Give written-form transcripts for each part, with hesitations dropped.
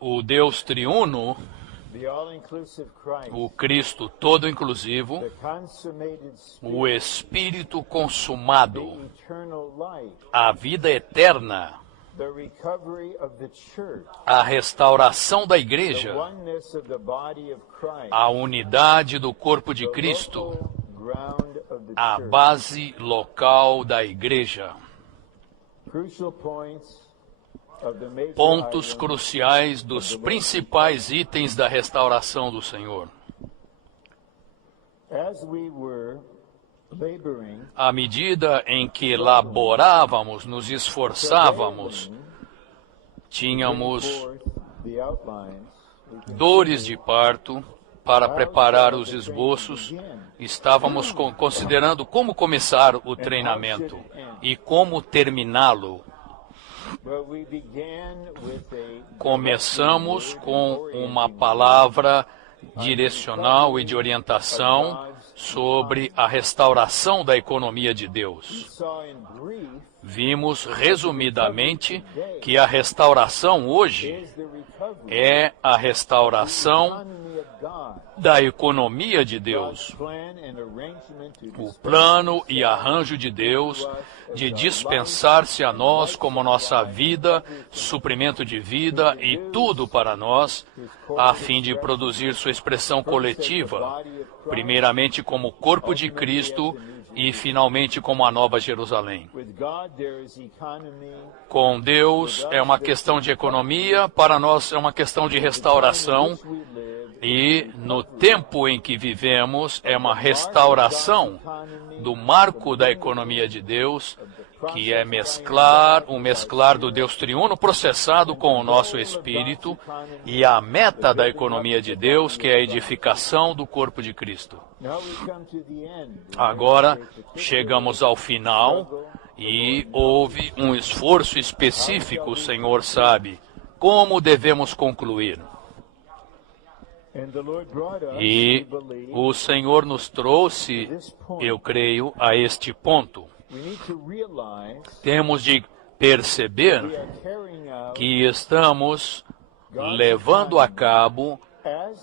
o Deus triuno, o Cristo todo inclusivo, o Espírito consumado, a vida eterna, a restauração da igreja, a unidade do corpo de Cristo, a base local da igreja. Pontos cruciais dos principais itens da restauração do Senhor. À medida em que laborávamos, nos esforçávamos, tínhamos dores de parto para preparar os esboços, estávamos considerando como começar o treinamento e como terminá-lo. Começamos com uma palavra direcional e de orientação sobre a restauração da economia de Deus. Vimos resumidamente que a restauração hoje é a restauração da economia de Deus. O plano e arranjo de Deus de dispensar-se a nós como nossa vida, suprimento de vida e tudo para nós, a fim de produzir sua expressão coletiva, primeiramente como corpo de Cristo e finalmente como a Nova Jerusalém. Com Deus é uma questão de economia, para nós é uma questão de restauração, e no tempo em que vivemos é uma restauração do marco da economia de Deus, que é o mesclar do Deus triuno processado com o nosso espírito, e a meta da economia de Deus, que é a edificação do corpo de Cristo. Agora chegamos ao final e houve um esforço específico, o Senhor sabe, como devemos concluir. E o Senhor nos trouxe, eu creio, a este ponto. Temos de perceber que estamos levando a cabo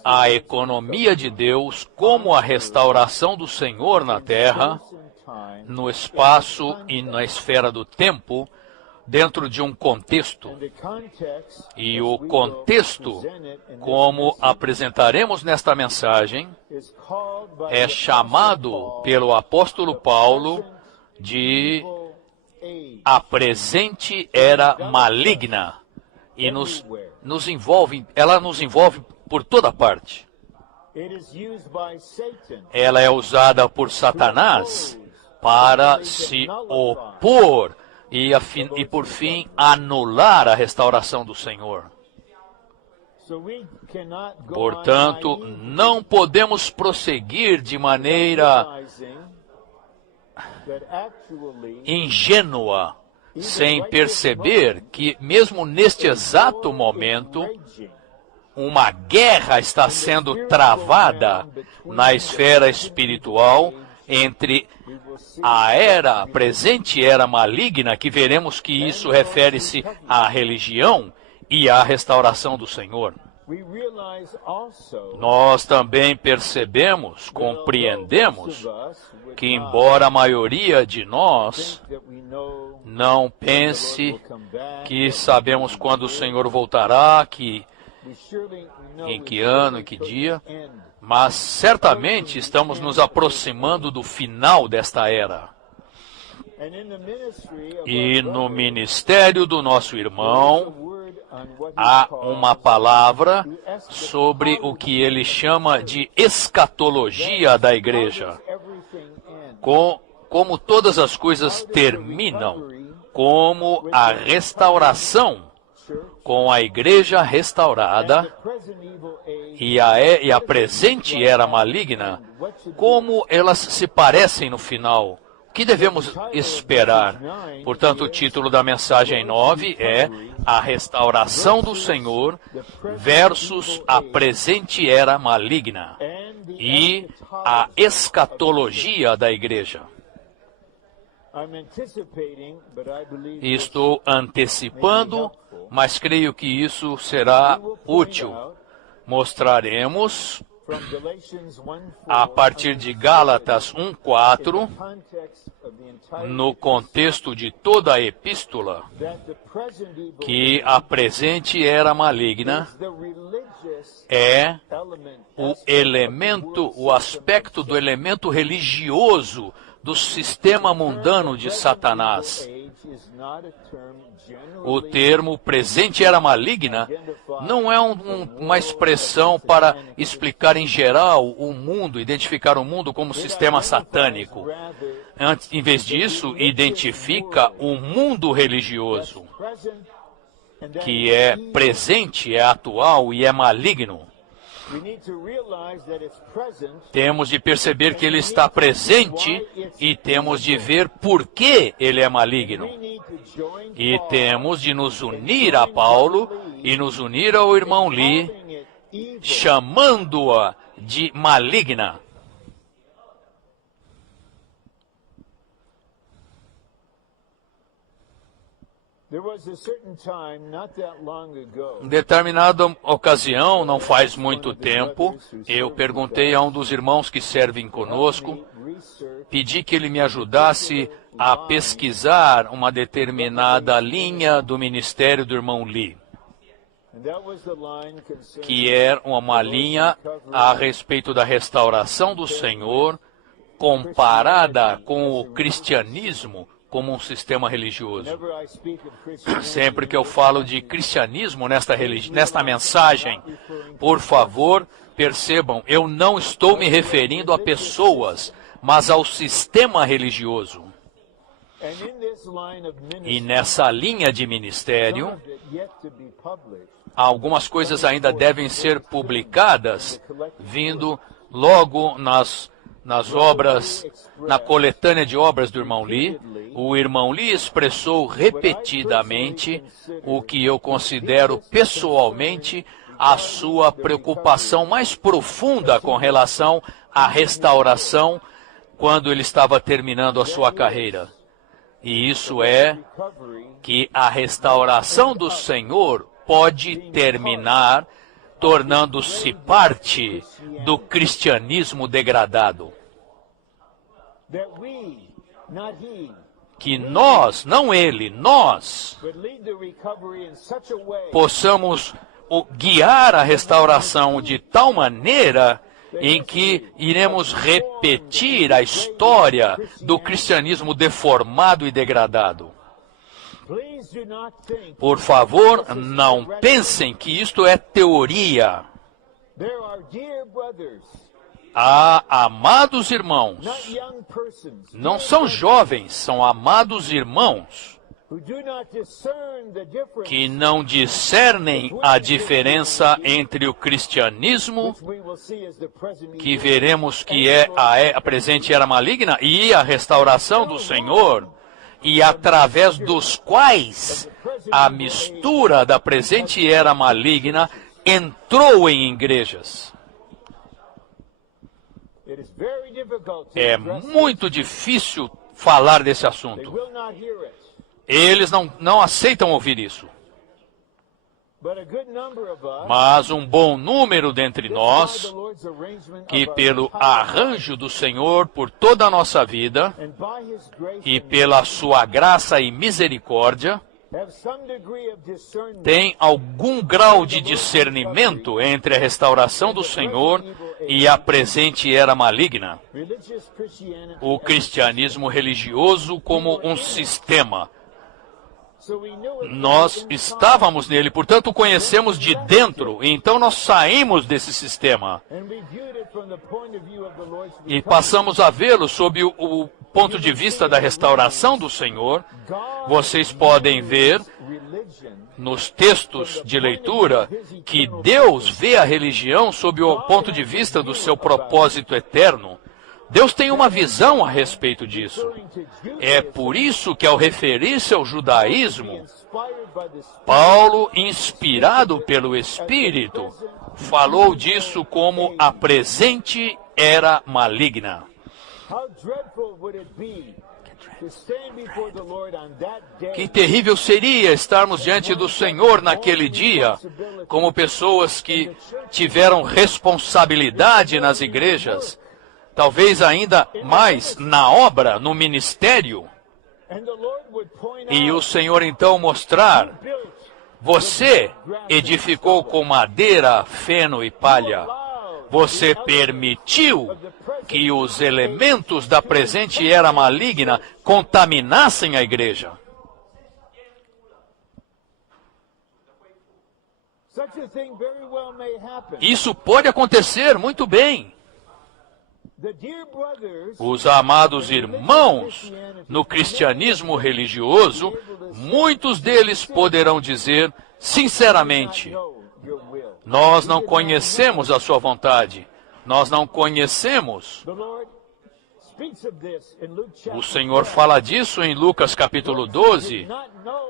a economia de Deus como a restauração do Senhor na terra, no espaço e na esfera do tempo, dentro de um contexto. E o contexto, como apresentaremos nesta mensagem, é chamado pelo apóstolo Paulo de a presente era maligna. E ela nos envolve por toda parte. Ela é usada por Satanás para se opor e por fim, anular a restauração do Senhor. Portanto, não podemos prosseguir de maneira ingênua, sem perceber que, mesmo neste exato momento, uma guerra está sendo travada na esfera espiritual entre a presente era maligna, que veremos que isso refere-se à religião e à restauração do Senhor. Nós também percebemos, compreendemos, que embora a maioria de nós não pense que sabemos quando o Senhor voltará, em que ano, em que dia, mas certamente estamos nos aproximando do final desta era. E no ministério do nosso irmão, há uma palavra sobre o que ele chama de escatologia da igreja. Como todas as coisas terminam, como a restauração com a igreja restaurada e a presente era maligna, como elas se parecem no final. O que devemos esperar? Portanto, o título da mensagem 9 é A Restauração do Senhor versus a presente era maligna e a escatologia da igreja. Estou antecipando, mas creio que isso será útil. Mostraremos, a partir de Gálatas 1:4, no contexto de toda a epístola, que a presente era maligna é o aspecto do elemento religioso do sistema mundano de Satanás. O termo presente era maligna não é uma expressão para explicar em geral o mundo, identificar o mundo como sistema satânico. Em vez disso, identifica o mundo religioso, que é presente, é atual e é maligno. Temos de perceber que ele está presente e temos de ver por que ele é maligno. E temos de nos unir a Paulo e nos unir ao irmão Lee, chamando-a de maligna. Em determinada ocasião, não faz muito tempo, eu perguntei a um dos irmãos que servem conosco, pedi que ele me ajudasse a pesquisar uma determinada linha do ministério do irmão Lee, que é uma linha a respeito da restauração do Senhor, comparada com o cristianismo como um sistema religioso. Sempre que eu falo de cristianismo nesta mensagem, por favor, percebam, eu não estou me referindo a pessoas, mas ao sistema religioso. E nessa linha de ministério, algumas coisas ainda devem ser publicadas, vindo logo nas obras, na coletânea de obras do irmão Lee. O irmão Lee expressou repetidamente o que eu considero pessoalmente a sua preocupação mais profunda com relação à restauração quando ele estava terminando a sua carreira. E isso é que a restauração do Senhor pode terminar tornando-se parte do cristianismo degradado. Que nós, não ele, nós, possamos guiar a restauração de tal maneira em que iremos repetir a história do cristianismo deformado e degradado. Por favor, não pensem que isto é teoria. Há amados irmãos, não são jovens, são amados irmãos, que não discernem a diferença entre o cristianismo, que veremos que é a presente era maligna, e a restauração do Senhor, e através dos quais a mistura da presente era maligna entrou em igrejas. É muito difícil falar desse assunto. Eles não aceitam ouvir isso. Mas um bom número dentre nós, que pelo arranjo do Senhor por toda a nossa vida, e pela sua graça e misericórdia, tem algum grau de discernimento entre a restauração do Senhor e a presente era maligna. O cristianismo religioso como um sistema. Nós estávamos nele, portanto o conhecemos de dentro, e então nós saímos desse sistema e passamos a vê-lo sob o ponto de vista da restauração do Senhor. Vocês podem ver nos textos de leitura que Deus vê a religião sob o ponto de vista do seu propósito eterno. Deus tem uma visão a respeito disso. É por isso que, ao referir-se ao judaísmo, Paulo, inspirado pelo Espírito, falou disso como a presente era maligna. Que terrível seria estarmos diante do Senhor naquele dia, como pessoas que tiveram responsabilidade nas igrejas, talvez ainda mais na obra, no ministério. E o Senhor então mostrar: você edificou com madeira, feno e palha. Você permitiu que os elementos da presente era maligna contaminassem a igreja. Isso pode acontecer muito bem. Os amados irmãos no cristianismo religioso, muitos deles poderão dizer sinceramente: nós não conhecemos a sua vontade, nós não conhecemos. O Senhor fala disso em Lucas capítulo 12.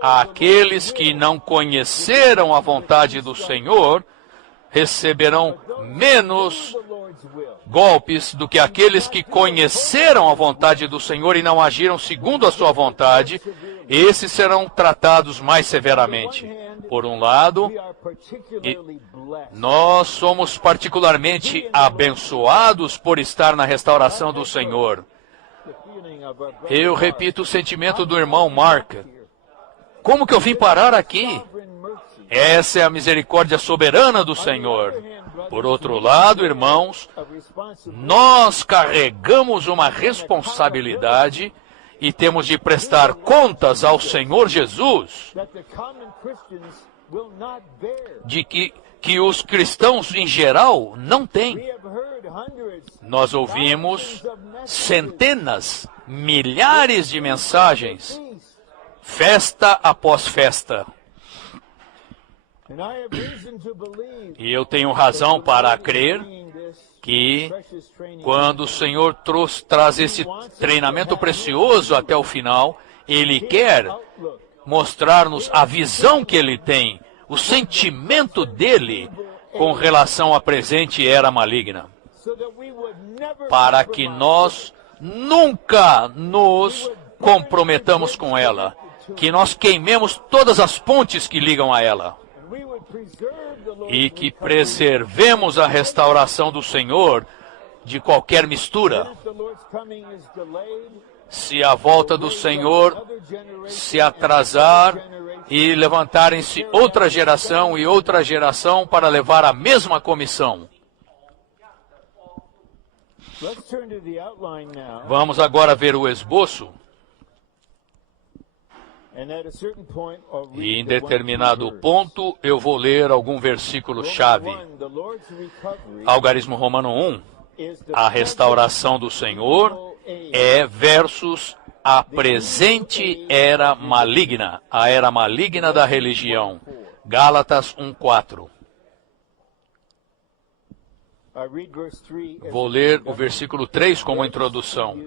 Aqueles que não conheceram a vontade do Senhor receberão menos golpes do que aqueles que conheceram a vontade do Senhor e não agiram segundo a sua vontade. Esses serão tratados mais severamente. Por um lado, nós somos particularmente abençoados por estar na restauração do Senhor. Eu repito o sentimento do irmão Mark. Como que eu vim parar aqui? Essa é a misericórdia soberana do Senhor. Por outro lado, irmãos, nós carregamos uma responsabilidade e temos de prestar contas ao Senhor Jesus de que os cristãos em geral não têm. Nós ouvimos centenas, milhares de mensagens, festa após festa. E eu tenho razão para crer que quando o Senhor traz esse treinamento precioso até o final, Ele quer mostrar-nos a visão que Ele tem, o sentimento dEle com relação à presente era maligna, para que nós nunca nos comprometamos com ela, que nós queimemos todas as pontes que ligam a ela, e que preservemos a restauração do Senhor de qualquer mistura. Se a volta do Senhor se atrasar e levantarem-se outra geração e outra geração para levar a mesma comissão. Vamos agora ver o esboço. E em determinado ponto eu vou ler algum versículo-chave. Algarismo Romano 1. A restauração do Senhor é versus a presente era maligna, a era maligna da religião. Gálatas 1:4. Vou ler o versículo 3 como introdução.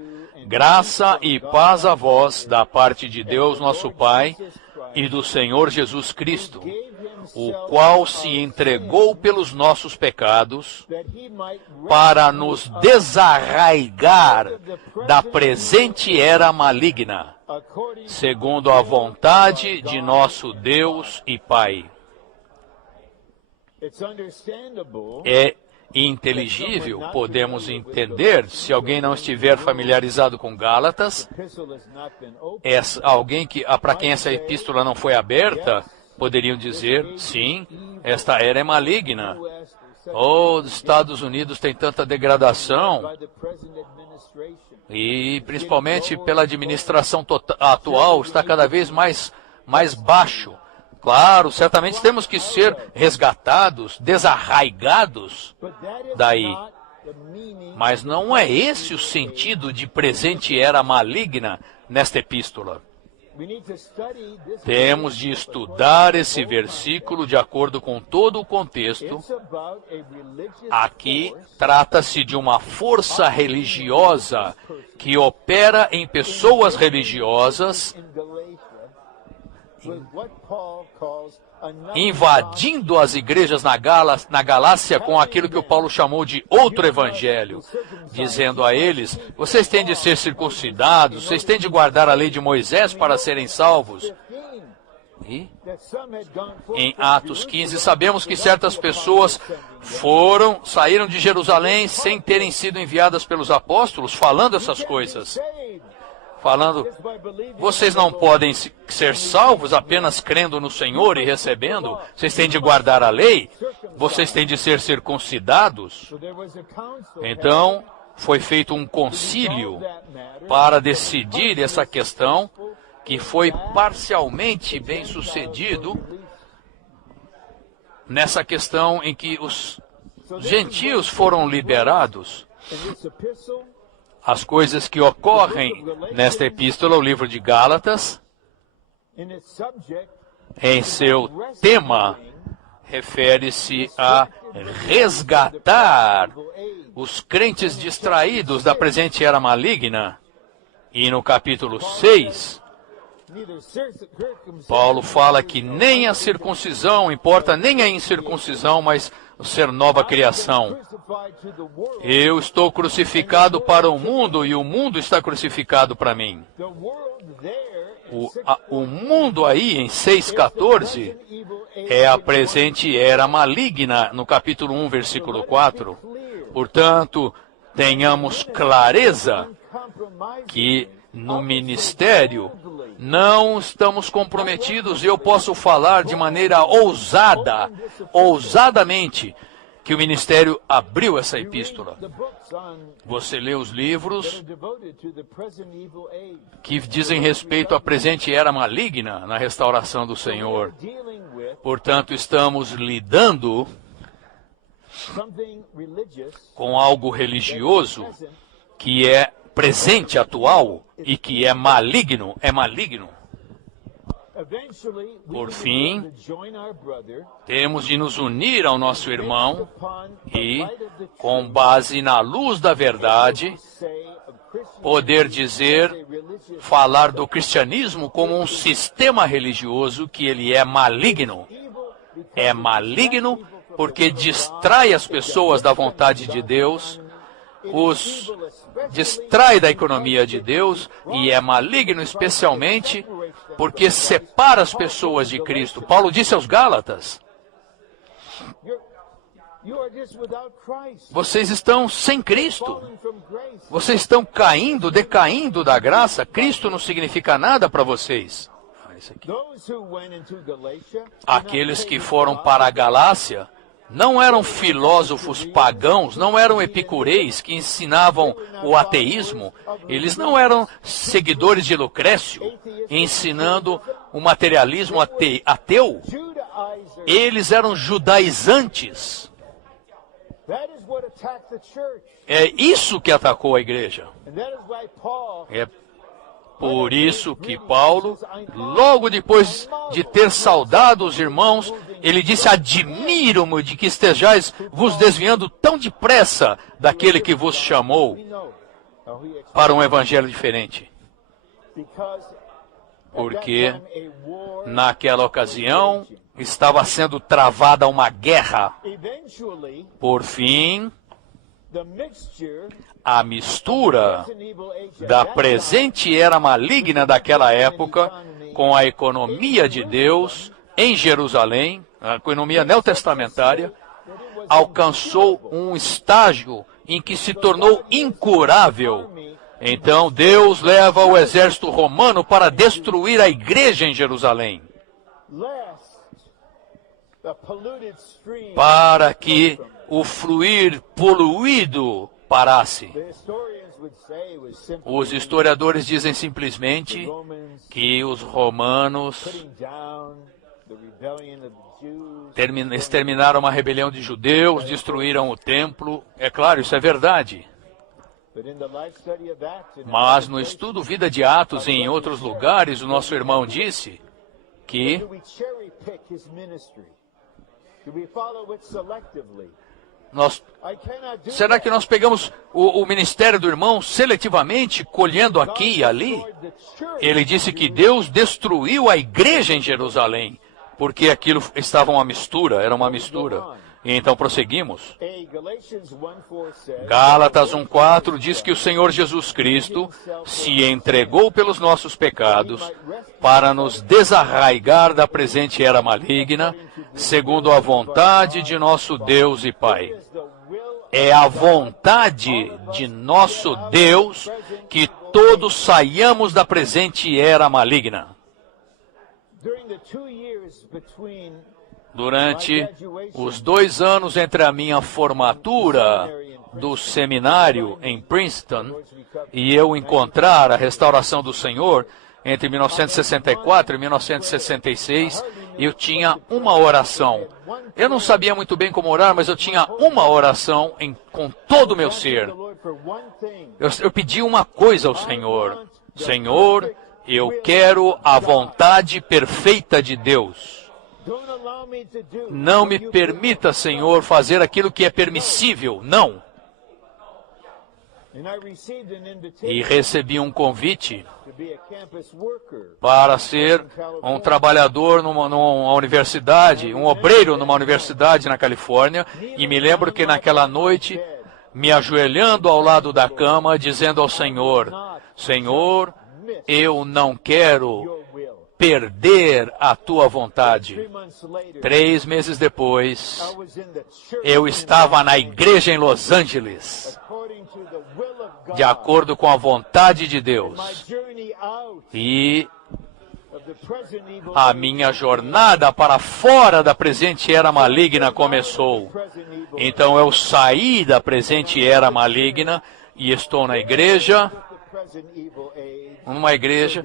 Graça e paz a vós da parte de Deus nosso Pai e do Senhor Jesus Cristo, o qual se entregou pelos nossos pecados para nos desarraigar da presente era maligna, segundo a vontade de nosso Deus e Pai. É inteligível, podemos entender, se alguém não estiver familiarizado com Gálatas, alguém que para quem essa epístola não foi aberta, poderiam dizer, sim, esta era é maligna. Os Estados Unidos têm tanta degradação, e principalmente pela administração atual, está cada vez mais baixo. Claro, certamente temos que ser resgatados, desarraigados daí. Mas não é esse o sentido de presente era maligna nesta epístola. Temos de estudar esse versículo de acordo com todo o contexto. Aqui trata-se de uma força religiosa que opera em pessoas religiosas invadindo as igrejas na Galácia com aquilo que o Paulo chamou de outro evangelho, dizendo a eles: vocês têm de ser circuncidados, vocês têm de guardar a lei de Moisés para serem salvos. E em Atos 15, sabemos que certas pessoas saíram de Jerusalém sem terem sido enviadas pelos apóstolos, falando essas coisas. Falando, vocês não podem ser salvos apenas crendo no Senhor e recebendo, vocês têm de guardar a lei, vocês têm de ser circuncidados. Então, foi feito um concílio para decidir essa questão, que foi parcialmente bem sucedido nessa questão em que os gentios foram liberados. As coisas que ocorrem nesta epístola, o livro de Gálatas, em seu tema, refere-se a resgatar os crentes distraídos da presente era maligna. E no capítulo 6, Paulo fala que nem a circuncisão importa, nem a incircuncisão, mas ser nova criação. Eu estou crucificado para o mundo e o mundo está crucificado para mim. O mundo aí, em 6,14, é a presente era maligna, no capítulo 1, versículo 4. Portanto, tenhamos clareza que no ministério não estamos comprometidos, e eu posso falar de maneira ousadamente, que o ministério abriu essa epístola. Você lê os livros que dizem respeito à presente era maligna na restauração do Senhor. Portanto, estamos lidando com algo religioso que é presente, atual, e que é maligno. Por fim, temos de nos unir ao nosso irmão e, com base na luz da verdade, poder falar do cristianismo como um sistema religioso que ele é maligno. É maligno porque distrai as pessoas da vontade de Deus, os distrai da economia de Deus, e é maligno especialmente porque separa as pessoas de Cristo. Paulo disse aos Gálatas: vocês estão sem Cristo. Vocês estão decaindo da graça. Cristo não significa nada para vocês. Aqueles que foram para a Galácia não eram filósofos pagãos, não eram epicureus que ensinavam o ateísmo. Eles não eram seguidores de Lucrécio, ensinando o materialismo ateu. Eles eram judaizantes. É isso que atacou a igreja. É por isso que Paulo, logo depois de ter saudado os irmãos, ele disse: admiro-me de que estejais vos desviando tão depressa daquele que vos chamou para um evangelho diferente. Porque naquela ocasião estava sendo travada uma guerra. Por fim, a mistura da presente era maligna daquela época com a economia de Deus em Jerusalém, a economia neotestamentária, alcançou um estágio em que se tornou incurável. Então Deus leva o exército romano para destruir a igreja em Jerusalém, para que o fluir poluído parasse. Os historiadores dizem simplesmente que os romanos exterminaram uma rebelião de judeus, destruíram o templo. É claro, isso é verdade. Mas no estudo Vida de Atos e em outros lugares, o nosso irmão disse que Será que nós pegamos o ministério do irmão seletivamente, colhendo aqui e ali? Ele disse que Deus destruiu a igreja em Jerusalém, porque aquilo estava uma mistura, era uma mistura. E então prosseguimos. Gálatas 1:4 diz que o Senhor Jesus Cristo se entregou pelos nossos pecados para nos desarraigar da presente era maligna, segundo a vontade de nosso Deus e Pai. É a vontade de nosso Deus que todos saiamos da presente era maligna. Durante os 2 anos entre a minha formatura do seminário em Princeton e eu encontrar a restauração do Senhor, entre 1964 e 1966, eu tinha uma oração. Eu não sabia muito bem como orar, mas eu tinha uma oração com todo o meu ser. Eu pedi uma coisa ao Senhor. Senhor, eu quero a vontade perfeita de Deus. Não me permita, Senhor, fazer aquilo que é permissível. Não. E recebi um convite para ser um trabalhador numa universidade, um obreiro numa universidade na Califórnia. E me lembro que naquela noite, me ajoelhando ao lado da cama, dizendo ao Senhor, Senhor, eu não quero perder a tua vontade. 3 meses depois, eu estava na igreja em Los Angeles, de acordo com a vontade de Deus. E a minha jornada para fora da presente era maligna começou. Então eu saí da presente era maligna e estou na igreja, numa igreja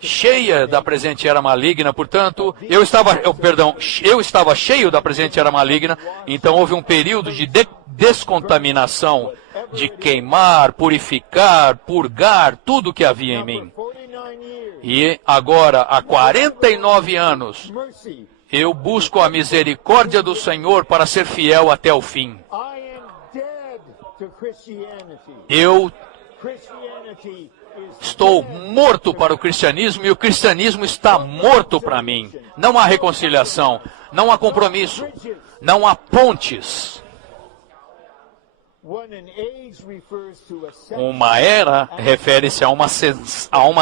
cheia da presente era maligna. Portanto, eu estava cheio da presente era maligna. Então houve um período de descontaminação, de queimar, purificar, purgar tudo que havia em mim. E agora, há 49 anos, eu busco a misericórdia do Senhor para ser fiel até o fim. Eu estou morto para o cristianismo e o cristianismo está morto para mim. Não há reconciliação, não há compromisso, não há pontes. Uma era refere-se a uma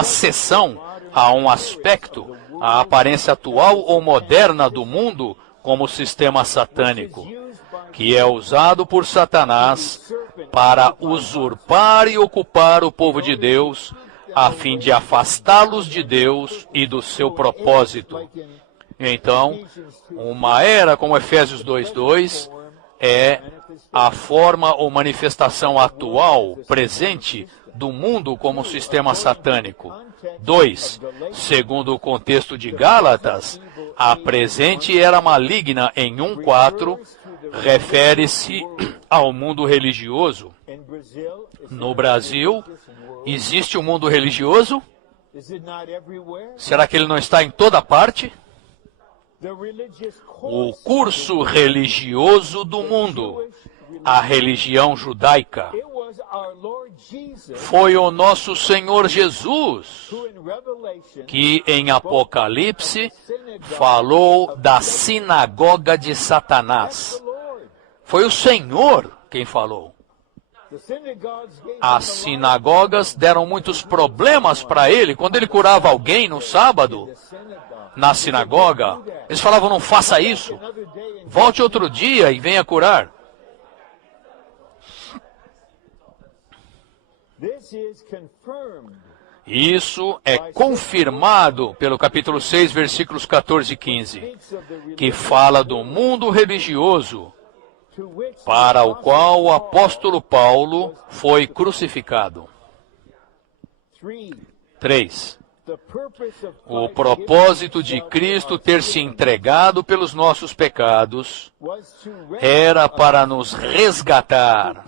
seção, a um aspecto, a aparência atual ou moderna do mundo como sistema satânico, que é usado por Satanás para usurpar e ocupar o povo de Deus, a fim de afastá-los de Deus e do seu propósito. Então, uma era, como Efésios 2:2, é a forma ou manifestação atual, presente, do mundo como sistema satânico. 2. Segundo o contexto de Gálatas, a presente era maligna em 1:4, refere-se ao mundo religioso. No Brasil, existe um mundo religioso? Será que ele não está em toda parte? O curso religioso do mundo, a religião judaica. Foi o nosso Senhor Jesus que em Apocalipse falou da sinagoga de Satanás. Foi o Senhor quem falou. As sinagogas deram muitos problemas para ele. Quando ele curava alguém no sábado, na sinagoga, eles falavam, não faça isso. Volte outro dia e venha curar. Isso é confirmado pelo capítulo 6, versículos 14 e 15, que fala do mundo religioso para o qual o apóstolo Paulo foi crucificado. 3. O propósito de Cristo ter se entregado pelos nossos pecados era para nos resgatar,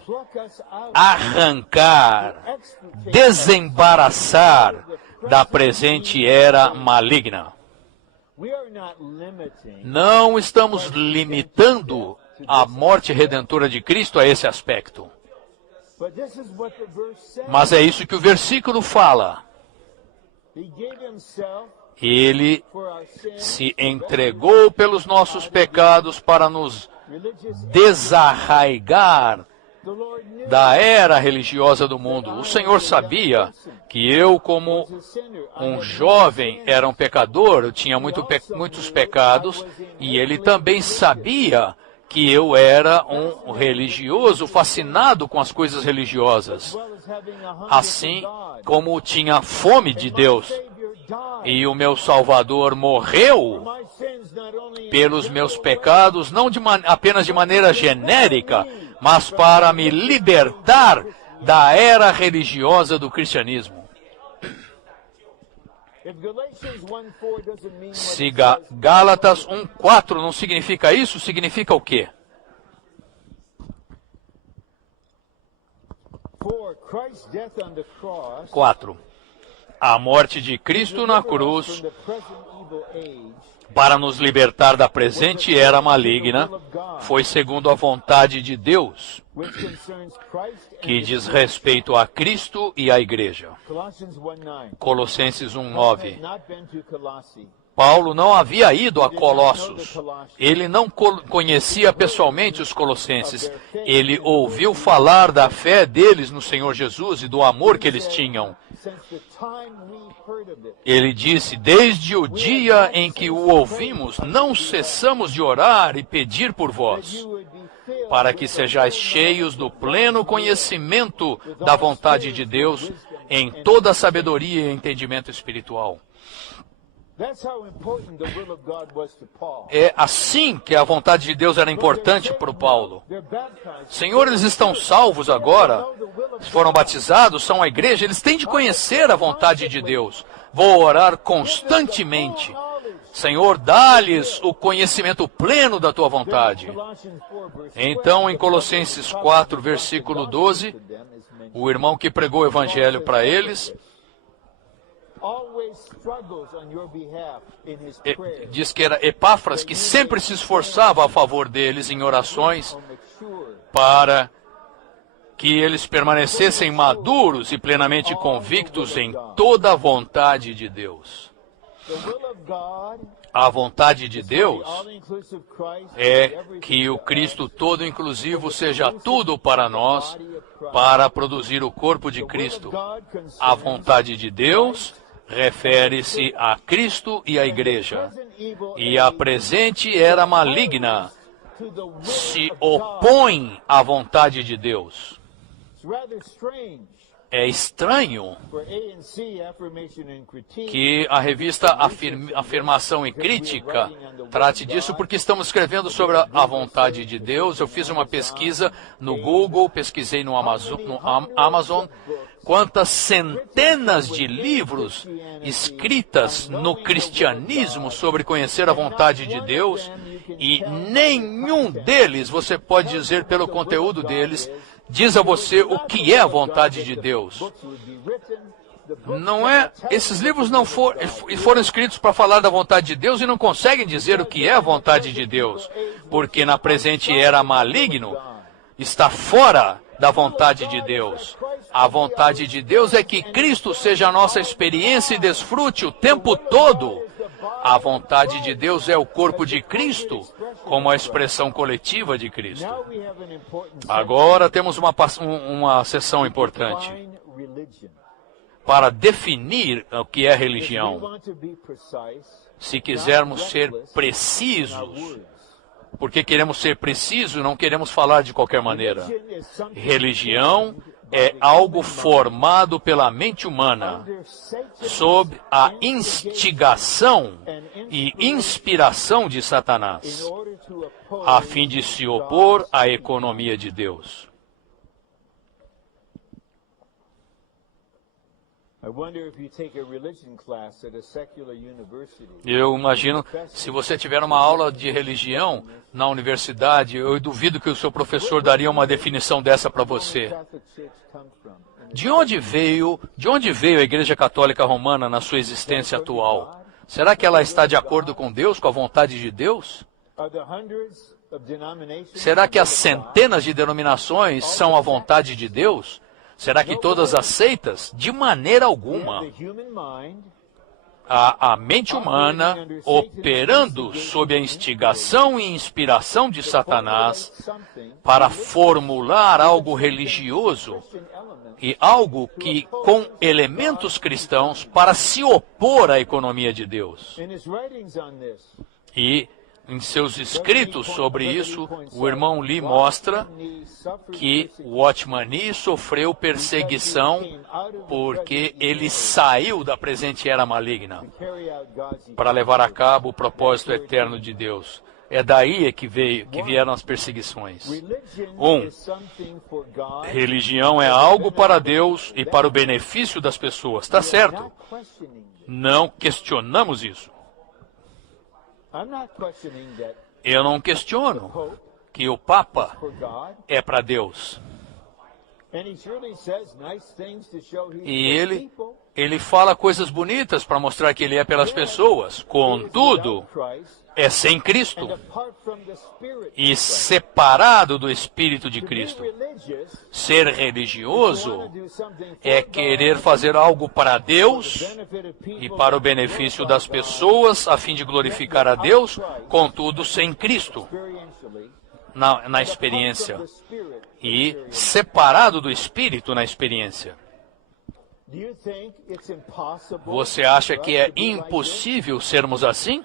arrancar, desembaraçar da presente era maligna. Não estamos limitando a morte redentora de Cristo a esse aspecto. Mas é isso que o versículo fala. Ele se entregou pelos nossos pecados para nos desarraigar da era religiosa do mundo. O Senhor sabia que eu, como um jovem, era um pecador, eu tinha muitos pecados, e Ele também sabia que eu era um religioso, fascinado com as coisas religiosas. Assim como tinha fome de Deus, e o meu Salvador morreu pelos meus pecados, não apenas de maneira genérica, mas para me libertar da era religiosa do cristianismo. Se Gálatas 1:4 não significa isso, significa o quê? 4. A morte de Cristo na cruz para nos libertar da presente era maligna foi segundo a vontade de Deus, que diz respeito a Cristo e à igreja. Colossenses 1:9. Paulo não havia ido a Colossos. Ele não conhecia pessoalmente os colossenses. Ele ouviu falar da fé deles no Senhor Jesus e do amor que eles tinham. Ele disse, desde o dia em que o ouvimos, não cessamos de orar e pedir por vós, para que sejais cheios do pleno conhecimento da vontade de Deus, em toda a sabedoria e entendimento espiritual. É assim que a vontade de Deus era importante para o Paulo. Senhor, eles estão salvos agora, foram batizados, são a igreja, eles têm de conhecer a vontade de Deus. Vou orar constantemente. Senhor, dá-lhes o conhecimento pleno da tua vontade. Então, em Colossenses 4, versículo 12, o irmão que pregou o evangelho para eles, diz que era Epáfras que sempre se esforçava a favor deles em orações para que eles permanecessem maduros e plenamente convictos em toda a vontade de Deus. A vontade de Deus é que o Cristo todo inclusivo seja tudo para nós, para produzir o corpo de Cristo. A vontade de Deus refere-se a Cristo e à igreja. E a presente era maligna, se opõe à vontade de Deus. É estranho que a revista Afirmação e Crítica trate disso, porque estamos escrevendo sobre a vontade de Deus. Eu fiz uma pesquisa no Google, pesquisei no Amazon, quantas centenas de livros escritas no cristianismo sobre conhecer a vontade de Deus, e nenhum deles, você pode dizer pelo conteúdo deles, diz a você o que é a vontade de Deus. Não é, esses livros não foram escritos para falar da vontade de Deus e não conseguem dizer o que é a vontade de Deus, porque na presente era maligno, está fora da vontade de Deus. A vontade de Deus é que Cristo seja a nossa experiência e desfrute o tempo todo. A vontade de Deus é o corpo de Cristo, como a expressão coletiva de Cristo. Agora temos uma sessão importante para definir o que é religião. Se quisermos ser precisos, porque queremos ser precisos, não queremos falar de qualquer maneira. Religião é algo formado pela mente humana, sob a instigação e inspiração de Satanás, a fim de se opor à economia de Deus. Eu imagino, se você tiver uma aula de religião na universidade, eu duvido que o seu professor daria uma definição dessa para você. De onde veio a Igreja Católica Romana na sua existência atual? Será que ela está de acordo com Deus, com a vontade de Deus? Será que as centenas de denominações são a vontade de Deus? Será que todas as seitas? De maneira alguma. A mente humana, operando sob a instigação e inspiração de Satanás, para formular algo religioso e algo que com elementos cristãos para se opor à economia de Deus. E em seus escritos sobre isso, o irmão Lee mostra que Watchman Nee sofreu perseguição porque ele saiu da presente era maligna para levar a cabo o propósito eterno de Deus. É daí que vieram as perseguições. Religião é algo para Deus e para o benefício das pessoas. Está certo? Não questionamos isso. Eu não questiono que o Papa é para Deus. E ele fala coisas bonitas para mostrar que ele é pelas pessoas. Contudo, é sem Cristo e separado do Espírito de Cristo. Ser religioso é querer fazer algo para Deus e para o benefício das pessoas, a fim de glorificar a Deus, contudo sem Cristo na experiência e separado do Espírito na experiência. Você acha que é impossível sermos assim?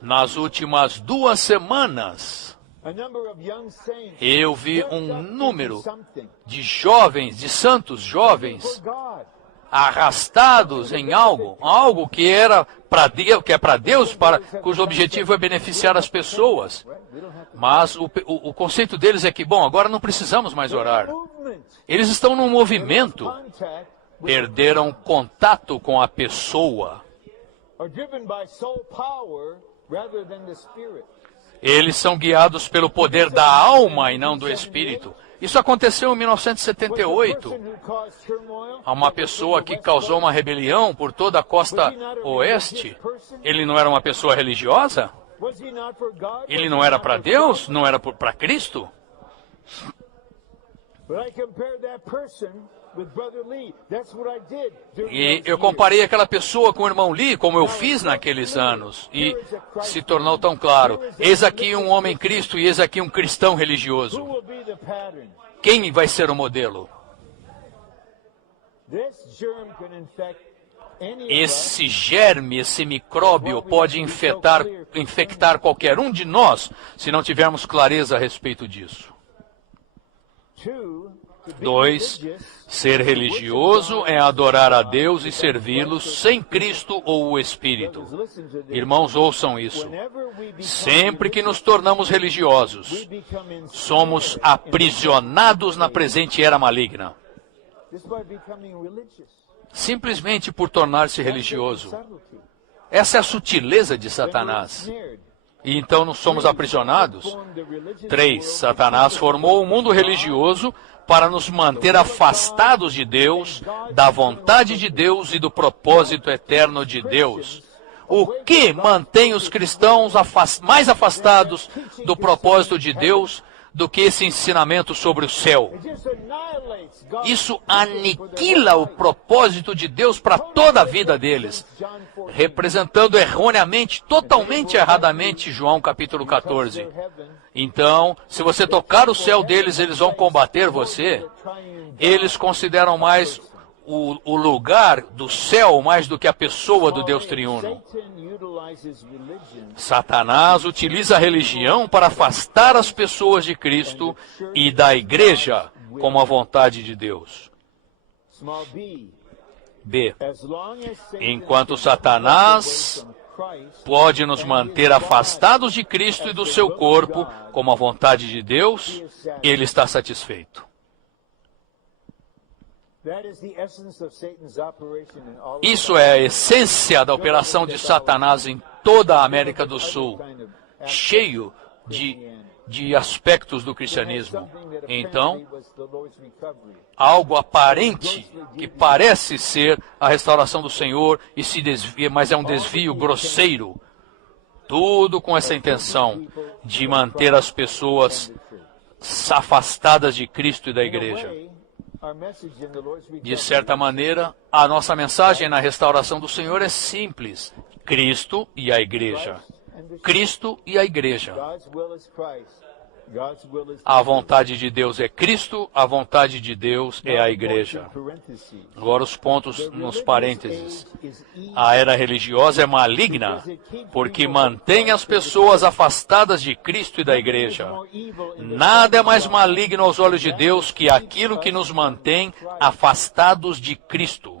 Nas últimas 2 semanas, eu vi um número de jovens, de santos jovens, arrastados em algo que era para Deus, que é para Deus, cujo objetivo é beneficiar as pessoas. Mas o conceito deles é que, bom, agora não precisamos mais orar. Eles estão num movimento. Perderam contato com a pessoa. Eles são guiados pelo poder da alma e não do espírito. Isso aconteceu em 1978. Há uma pessoa que causou uma rebelião por toda a costa oeste. Ele não era uma pessoa religiosa? Ele não era para Deus? Não era para Cristo? E eu comparei aquela pessoa com o irmão Lee, como eu fiz naqueles anos, e se tornou tão claro. Eis aqui um homem Cristo e eis aqui um cristão religioso. Quem vai ser o modelo? Esse germe, esse micróbio pode infectar qualquer um de nós, se não tivermos clareza a respeito disso. 2. Ser religioso é adorar a Deus e servi-lo sem Cristo ou o Espírito. Irmãos, ouçam isso. Sempre que nos tornamos religiosos, somos aprisionados na presente era maligna. Simplesmente por tornar-se religioso. Essa é a sutileza de Satanás. E então não somos aprisionados? 3. Satanás formou o mundo religioso para nos manter afastados de Deus, da vontade de Deus e do propósito eterno de Deus. O que mantém os cristãos mais afastados do propósito de Deus do que esse ensinamento sobre o céu? Isso aniquila o propósito de Deus para toda a vida deles, representando erroneamente, totalmente erradamente, João capítulo 14. Então, se você tocar o céu deles, eles vão combater você. Eles consideram mais o lugar do céu mais do que a pessoa do Deus triuno. Satanás utiliza a religião para afastar as pessoas de Cristo e da igreja como a vontade de Deus. B. Enquanto Satanás pode nos manter afastados de Cristo e do seu corpo como a vontade de Deus, ele está satisfeito. Isso é a essência da operação de Satanás em toda a América do Sul, cheio de aspectos do cristianismo. Então, algo aparente que parece ser a restauração do Senhor e se desvia, mas é um desvio grosseiro. Tudo com essa intenção de manter as pessoas afastadas de Cristo e da igreja. De certa maneira, a nossa mensagem na restauração do Senhor é simples: Cristo e a igreja. Cristo e a igreja. A vontade de Deus é Cristo, a vontade de Deus é a igreja. Agora os pontos nos parênteses. A era religiosa é maligna, porque mantém as pessoas afastadas de Cristo e da igreja. Nada é mais maligno aos olhos de Deus que aquilo que nos mantém afastados de Cristo.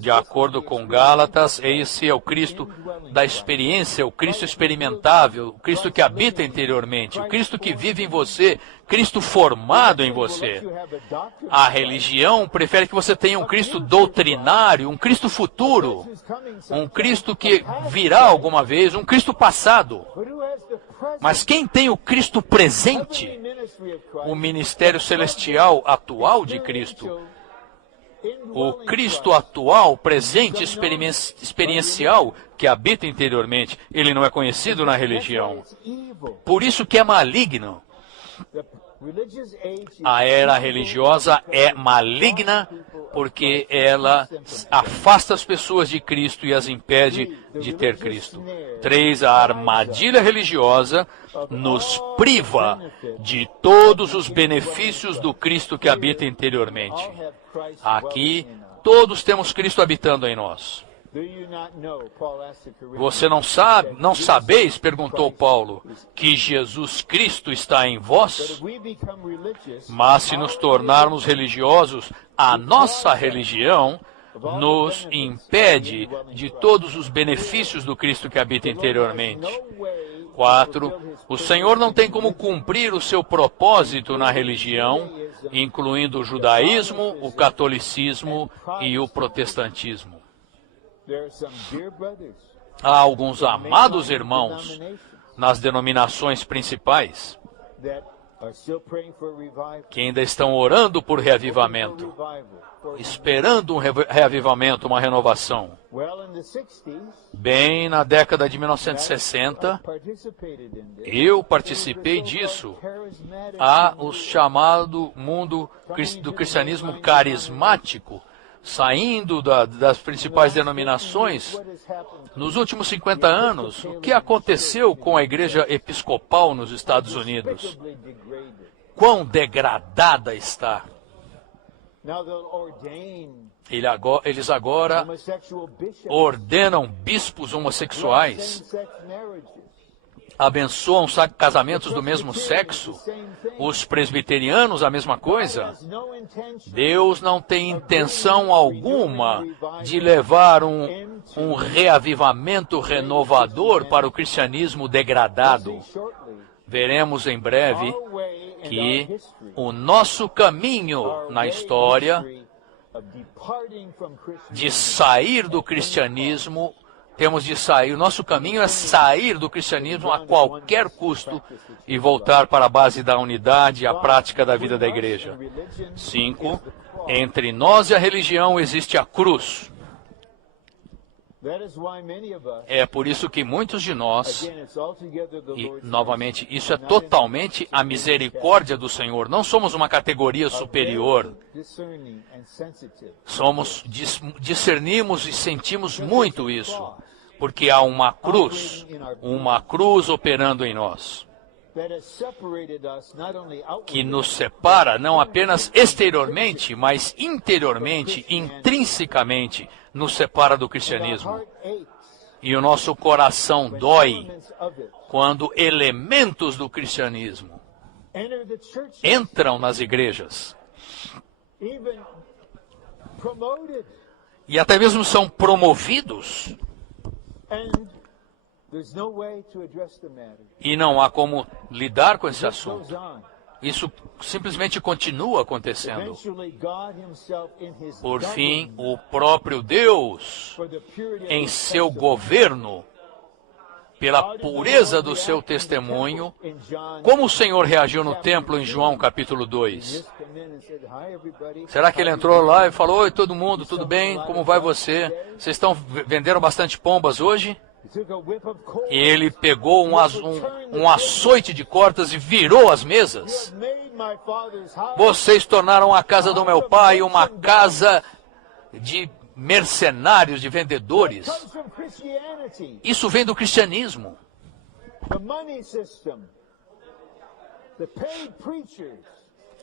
De acordo com Gálatas, esse é o Cristo da experiência, o Cristo experimentável, o Cristo que habita interiormente. O Cristo que vive em você, Cristo formado em você. A religião prefere que você tenha um Cristo doutrinário, um Cristo futuro, um Cristo que virá alguma vez, um Cristo passado. Mas quem tem o Cristo presente, o ministério celestial atual de Cristo, o Cristo atual, presente, experiencial, que habita interiormente, ele não é conhecido na religião. Por isso que é maligno. A era religiosa é maligna porque ela afasta as pessoas de Cristo e as impede de ter Cristo. 3. A armadilha religiosa nos priva de todos os benefícios do Cristo que habita interiormente. Aqui, todos temos Cristo habitando em nós. Você não sabeis, perguntou Paulo, que Jesus Cristo está em vós? Mas se nos tornarmos religiosos, a nossa religião nos impede de todos os benefícios do Cristo que habita interiormente. 4. O Senhor não tem como cumprir o seu propósito na religião, incluindo o judaísmo, o catolicismo e o protestantismo. Há alguns amados irmãos nas denominações principais que ainda estão orando por reavivamento, esperando um reavivamento, uma renovação. Bem na década de 1960, eu participei disso. Há o chamado mundo do cristianismo carismático, saindo das principais denominações. Nos últimos 50 anos, o que aconteceu com a igreja episcopal nos Estados Unidos? Quão degradada está! Eles agora ordenam bispos homossexuais, abençoam casamentos do mesmo sexo. Os presbiterianos, a mesma coisa. Deus não tem intenção alguma de levar um reavivamento renovador para o cristianismo degradado. Veremos em breve que o nosso caminho na história de sair do cristianismo, temos de sair. O nosso caminho é sair do cristianismo a qualquer custo e voltar para a base da unidade e a prática da vida da igreja. 5. Entre nós e a religião existe a cruz. É por isso que muitos de nós, e novamente, isso é totalmente a misericórdia do Senhor. Não somos uma categoria superior. Discernimos e sentimos muito isso, porque há uma cruz operando em nós, que nos separa não apenas exteriormente, mas interiormente, intrinsecamente, nos separa do cristianismo. E o nosso coração dói quando elementos do cristianismo entram nas igrejas e até mesmo são promovidos, e não há como lidar com esse assunto. Isso simplesmente continua acontecendo. Por fim, o próprio Deus, em seu governo, pela pureza do seu testemunho, como o Senhor reagiu no templo em João capítulo 2. Será que ele entrou lá e falou: oi, todo mundo, tudo bem? Como vai você? Vocês venderam bastante pombas hoje? E ele pegou um açoite de cordas e virou as mesas. Vocês tornaram a casa do meu pai uma casa de mercenários, de vendedores. Isso vem do cristianismo.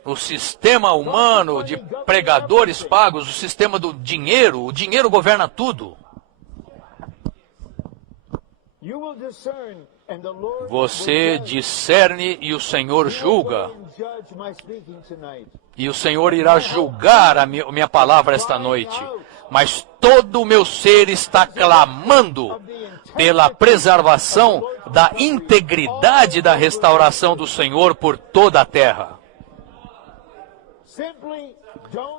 O sistema humano de pregadores pagos, o sistema do dinheiro, o dinheiro governa tudo. Você discerne e o Senhor julga. E o Senhor irá julgar a minha palavra esta noite. Mas todo o meu ser está clamando pela preservação da integridade da restauração do Senhor por toda a terra.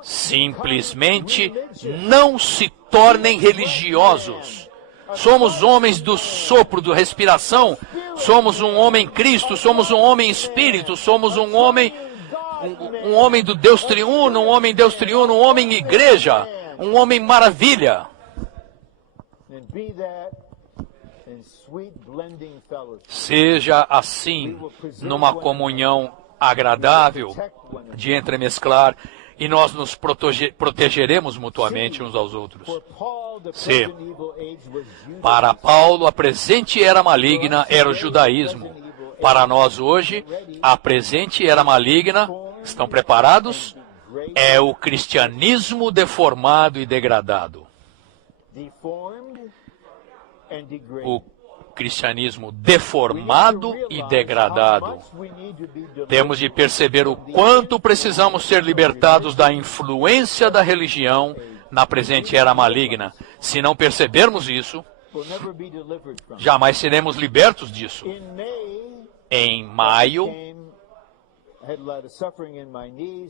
Simplesmente não se tornem religiosos. Somos homens do sopro, da respiração. Somos um homem Cristo, somos um homem Espírito, somos um homem do Deus triuno, um homem igreja, um homem maravilha. Seja assim, numa comunhão agradável, de entremesclar, e nós nos protegeremos mutuamente uns aos outros. C. Para Paulo, a presente era maligna era o judaísmo. Para nós hoje, a presente era maligna, estão preparados? É o cristianismo deformado e degradado. O cristianismo deformado e degradado. Temos de perceber o quanto precisamos ser libertados da influência da religião na presente era maligna. Se não percebermos isso, jamais seremos libertos disso. Em maio,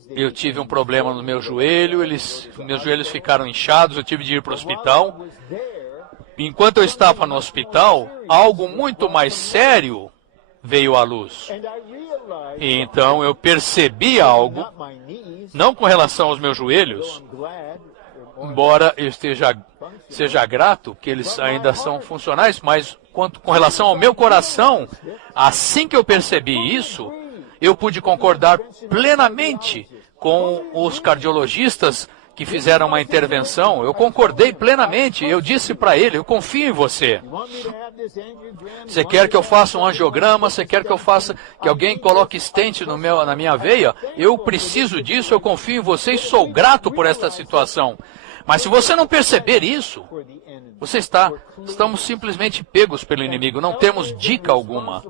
eu tive um problema no meu joelho, meus joelhos ficaram inchados, eu tive de ir para o hospital. Enquanto eu estava no hospital, algo muito mais sério veio à luz. E então eu percebi algo, não com relação aos meus joelhos, embora eu seja grato que eles ainda são funcionais, mas com relação ao meu coração, assim que eu percebi isso, eu pude concordar plenamente com os cardiologistas que fizeram uma intervenção. Eu concordei plenamente. Eu disse para ele: eu confio em você. Você quer que eu faça um angiograma? Você quer que alguém coloque stent na minha veia? Eu preciso disso, eu confio em você e sou grato por esta situação. Mas se você não perceber isso, estamos simplesmente pegos pelo inimigo, não temos dica alguma.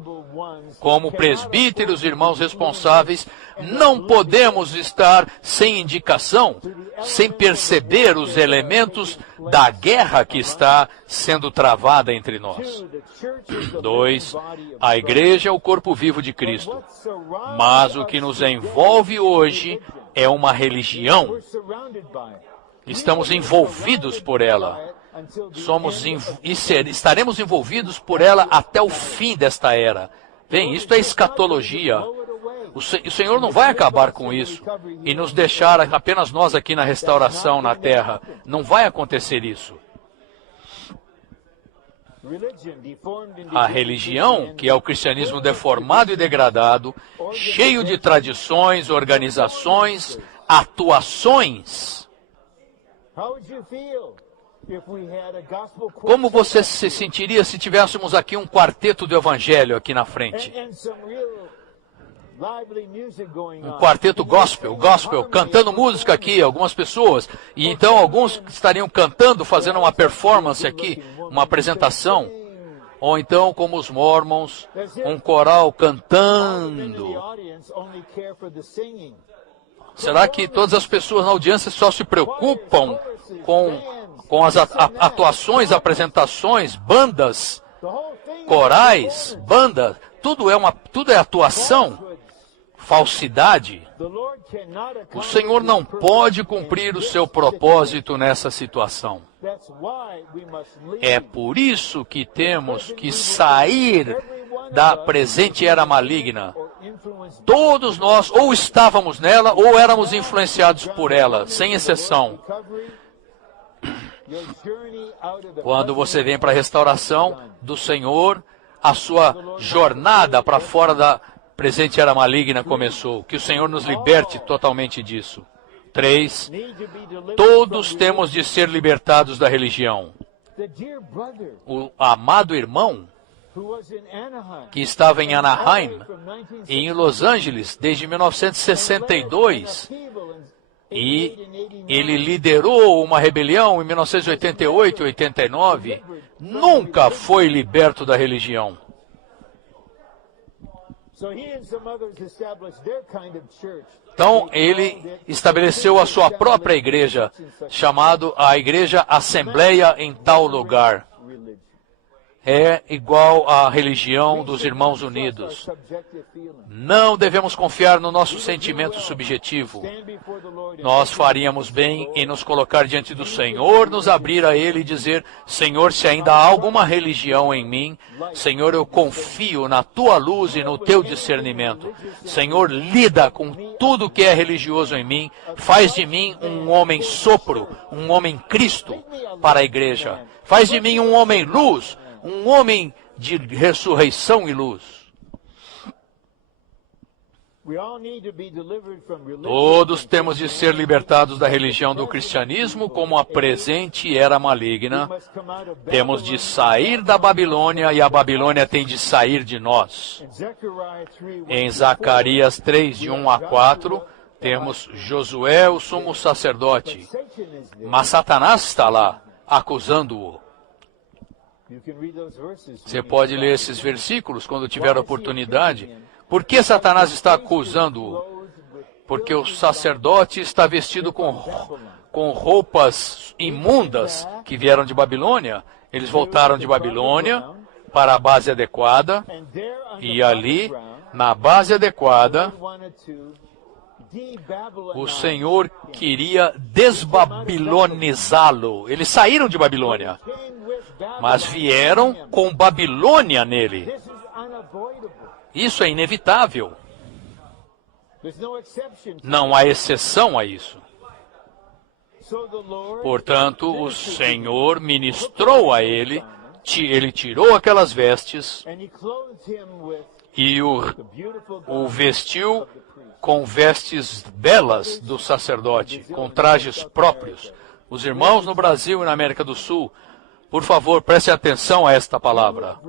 Como presbíteros, irmãos responsáveis, não podemos estar sem indicação, sem perceber os elementos da guerra que está sendo travada entre nós. 2. A igreja é o corpo vivo de Cristo. Mas o que nos envolve hoje é uma religião. Estamos envolvidos por ela. Estaremos envolvidos por ela até o fim desta era. Bem, isto é escatologia. O Senhor não vai acabar com isso e nos deixar apenas nós aqui na restauração na terra. Não vai acontecer isso. A religião, que é o cristianismo deformado e degradado, cheio de tradições, organizações, atuações. Como você se sentiria se tivéssemos aqui um quarteto do Evangelho aqui na frente? Um quarteto gospel, cantando música aqui, algumas pessoas. E então alguns estariam cantando, fazendo uma performance aqui, uma apresentação. Ou então, como os Mormons, um coral cantando. Será que todas as pessoas na audiência só se preocupam com as atuações, apresentações, bandas, corais, bandas? Tudo é atuação. falsidade, o Senhor não pode cumprir o seu propósito nessa situação. É por isso que temos que sair da presente era maligna. Todos nós ou estávamos nela ou éramos influenciados por ela, sem exceção. Quando você vem para a restauração do Senhor, a sua jornada para fora da presente era maligna começou. Que o Senhor nos liberte totalmente disso. 3. Todos temos de ser libertados da religião. O amado irmão, que estava em Anaheim e em Los Angeles desde 1962, e ele liderou uma rebelião em 1988 e 89, nunca foi liberto da religião. Então, ele estabeleceu a sua própria igreja, chamado a Igreja Assembleia em tal lugar. É igual à religião dos Irmãos Unidos. Não devemos confiar no nosso sentimento subjetivo. Nós faríamos bem em nos colocar diante do Senhor, nos abrir a Ele e dizer: Senhor, se ainda há alguma religião em mim, Senhor, eu confio na Tua luz e no Teu discernimento. Senhor, lida com tudo que é religioso em mim, faz de mim um homem sopro, um homem Cristo para a igreja. Faz de mim um homem luz, um homem de ressurreição e luz. Todos temos de ser libertados da religião do cristianismo como a presente era maligna. Temos de sair da Babilônia e a Babilônia tem de sair de nós. Em Zacarias 3, de 1 a 4, temos Josué, o sumo sacerdote. Mas Satanás está lá, acusando-o. Você pode ler esses versículos quando tiver oportunidade. Por que Satanás está acusando-o? Porque o sacerdote está vestido com roupas imundas que vieram de Babilônia. Eles voltaram de Babilônia para a base adequada. E ali, na base adequada, o Senhor queria desbabilonizá-lo. Eles saíram de Babilônia, mas vieram com Babilônia nele. Isso é inevitável. Não há exceção a isso. Portanto, o Senhor ministrou a ele, ele tirou aquelas vestes e o vestiu com vestes belas do sacerdote, com trajes próprios. Os irmãos no Brasil e na América do Sul, por favor, prestem atenção a esta palavra.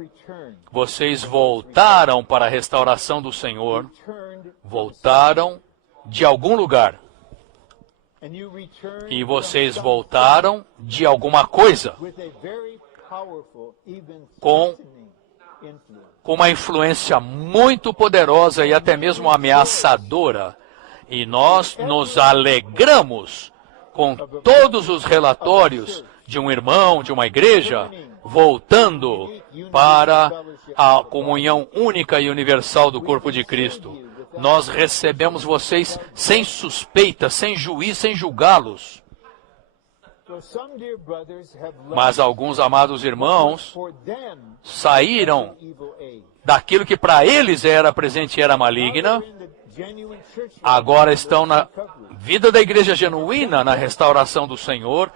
Vocês voltaram para a restauração do Senhor, voltaram de algum lugar. E vocês voltaram de alguma coisa, com uma influência muito poderosa e até mesmo ameaçadora. E nós nos alegramos com todos os relatórios de um irmão, de uma igreja, voltando para a comunhão única e universal do corpo de Cristo. Nós recebemos vocês sem suspeita, sem juiz, sem julgá-los. Mas alguns amados irmãos saíram daquilo que para eles era a presente era maligna, agora estão na vida da igreja genuína, na restauração do Senhor,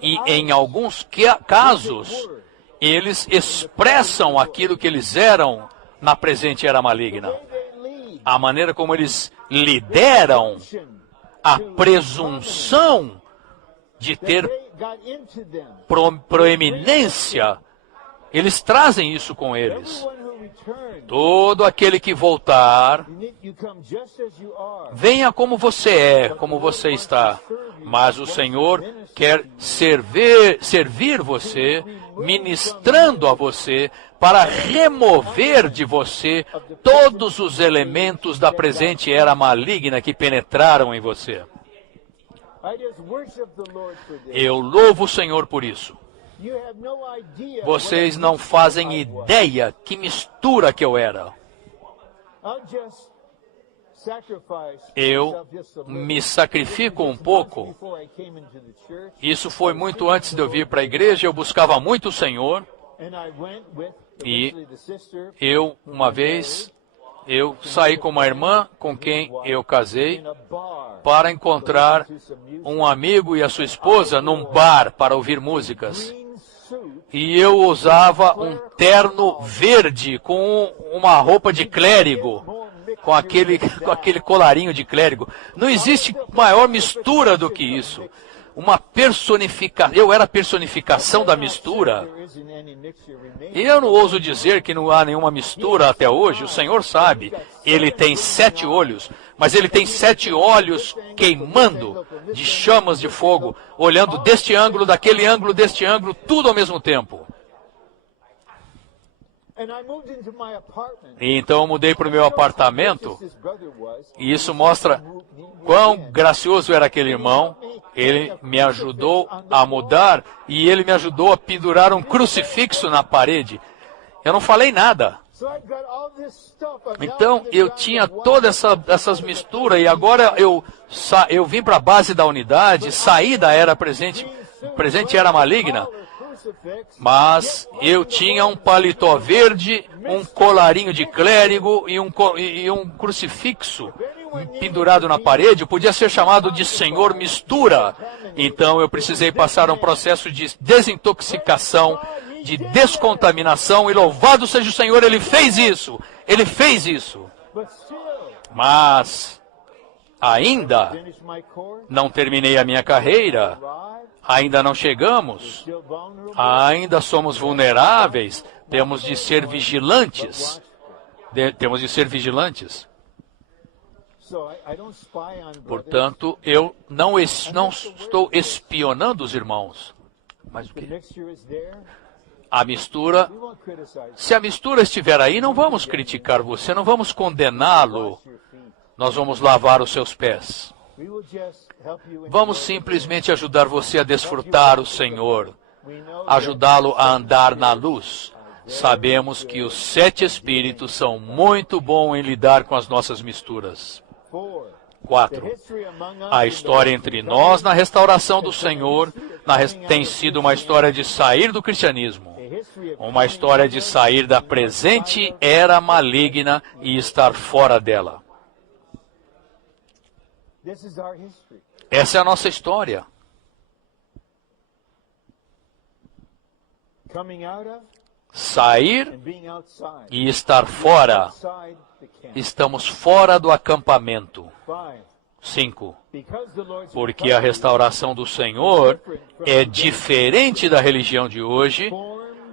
e em alguns casos, eles expressam aquilo que eles eram na presente era maligna. A maneira como eles lideram a presunção de ter proeminência, eles trazem isso com eles. Todo aquele que voltar, venha como você é, como você está. Mas o Senhor quer servir você, ministrando a você, para remover de você todos os elementos da presente era maligna que penetraram em você. Eu louvo o Senhor por isso. Vocês não fazem ideia que mistura que eu era. eu me sacrifico um pouco. Isso foi muito antes de eu vir para a igreja, eu buscava muito o Senhor. E uma vez, eu saí com uma irmã com quem eu casei para encontrar um amigo e a sua esposa num bar para ouvir músicas. E eu usava um terno verde com uma roupa de clérigo, com aquele colarinho de clérigo. Não existe maior mistura do que isso. Eu era a personificação da mistura. E eu não ouso dizer que não há nenhuma mistura até hoje. O Senhor sabe. Ele tem 7 olhos, mas ele tem 7 olhos queimando de chamas de fogo, olhando deste ângulo, daquele ângulo, deste ângulo, tudo ao mesmo tempo. E então eu mudei para o meu apartamento, e isso mostra quão gracioso era aquele irmão. Ele me ajudou a mudar, e ele me ajudou a pendurar um crucifixo na parede. Eu não falei nada. Então eu tinha todas essas misturas, e agora eu vim para a base da unidade, saí da era presente era maligna. Mas eu tinha um paletó verde, um colarinho de clérigo e um crucifixo pendurado na parede. Podia ser chamado de Senhor Mistura. Então eu precisei passar um processo de desintoxicação, de descontaminação. E louvado seja o Senhor, Ele fez isso. Ele fez isso. Mas ainda não terminei a minha carreira. Ainda não chegamos, ainda somos vulneráveis, temos de ser vigilantes. Portanto, eu não estou espionando os irmãos. Mas o quê? A mistura, se a mistura estiver aí, não vamos criticar você, não vamos condená-lo, nós vamos lavar os seus pés. Vamos simplesmente ajudar você a desfrutar o Senhor, ajudá-lo a andar na luz. Sabemos que os 7 Espíritos são muito bons em lidar com as nossas misturas. 4. A história entre nós na restauração do Senhor tem sido uma história de sair do cristianismo, uma história de sair da presente era maligna e estar fora dela. Essa é a nossa história. Sair e estar fora. Estamos fora do acampamento. 5. Porque a restauração do Senhor é diferente da religião de hoje,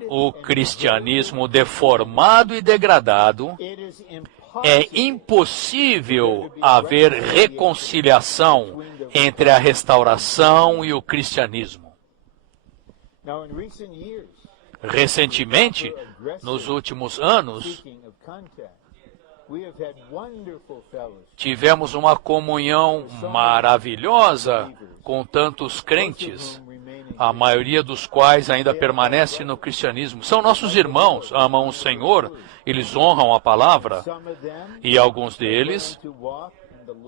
o cristianismo deformado e degradado. É impossível haver reconciliação entre a restauração e o cristianismo. Recentemente, nos últimos anos, tivemos uma comunhão maravilhosa com tantos crentes, a maioria dos quais ainda permanece no cristianismo. São nossos irmãos, amam o Senhor, eles honram a palavra, e alguns deles,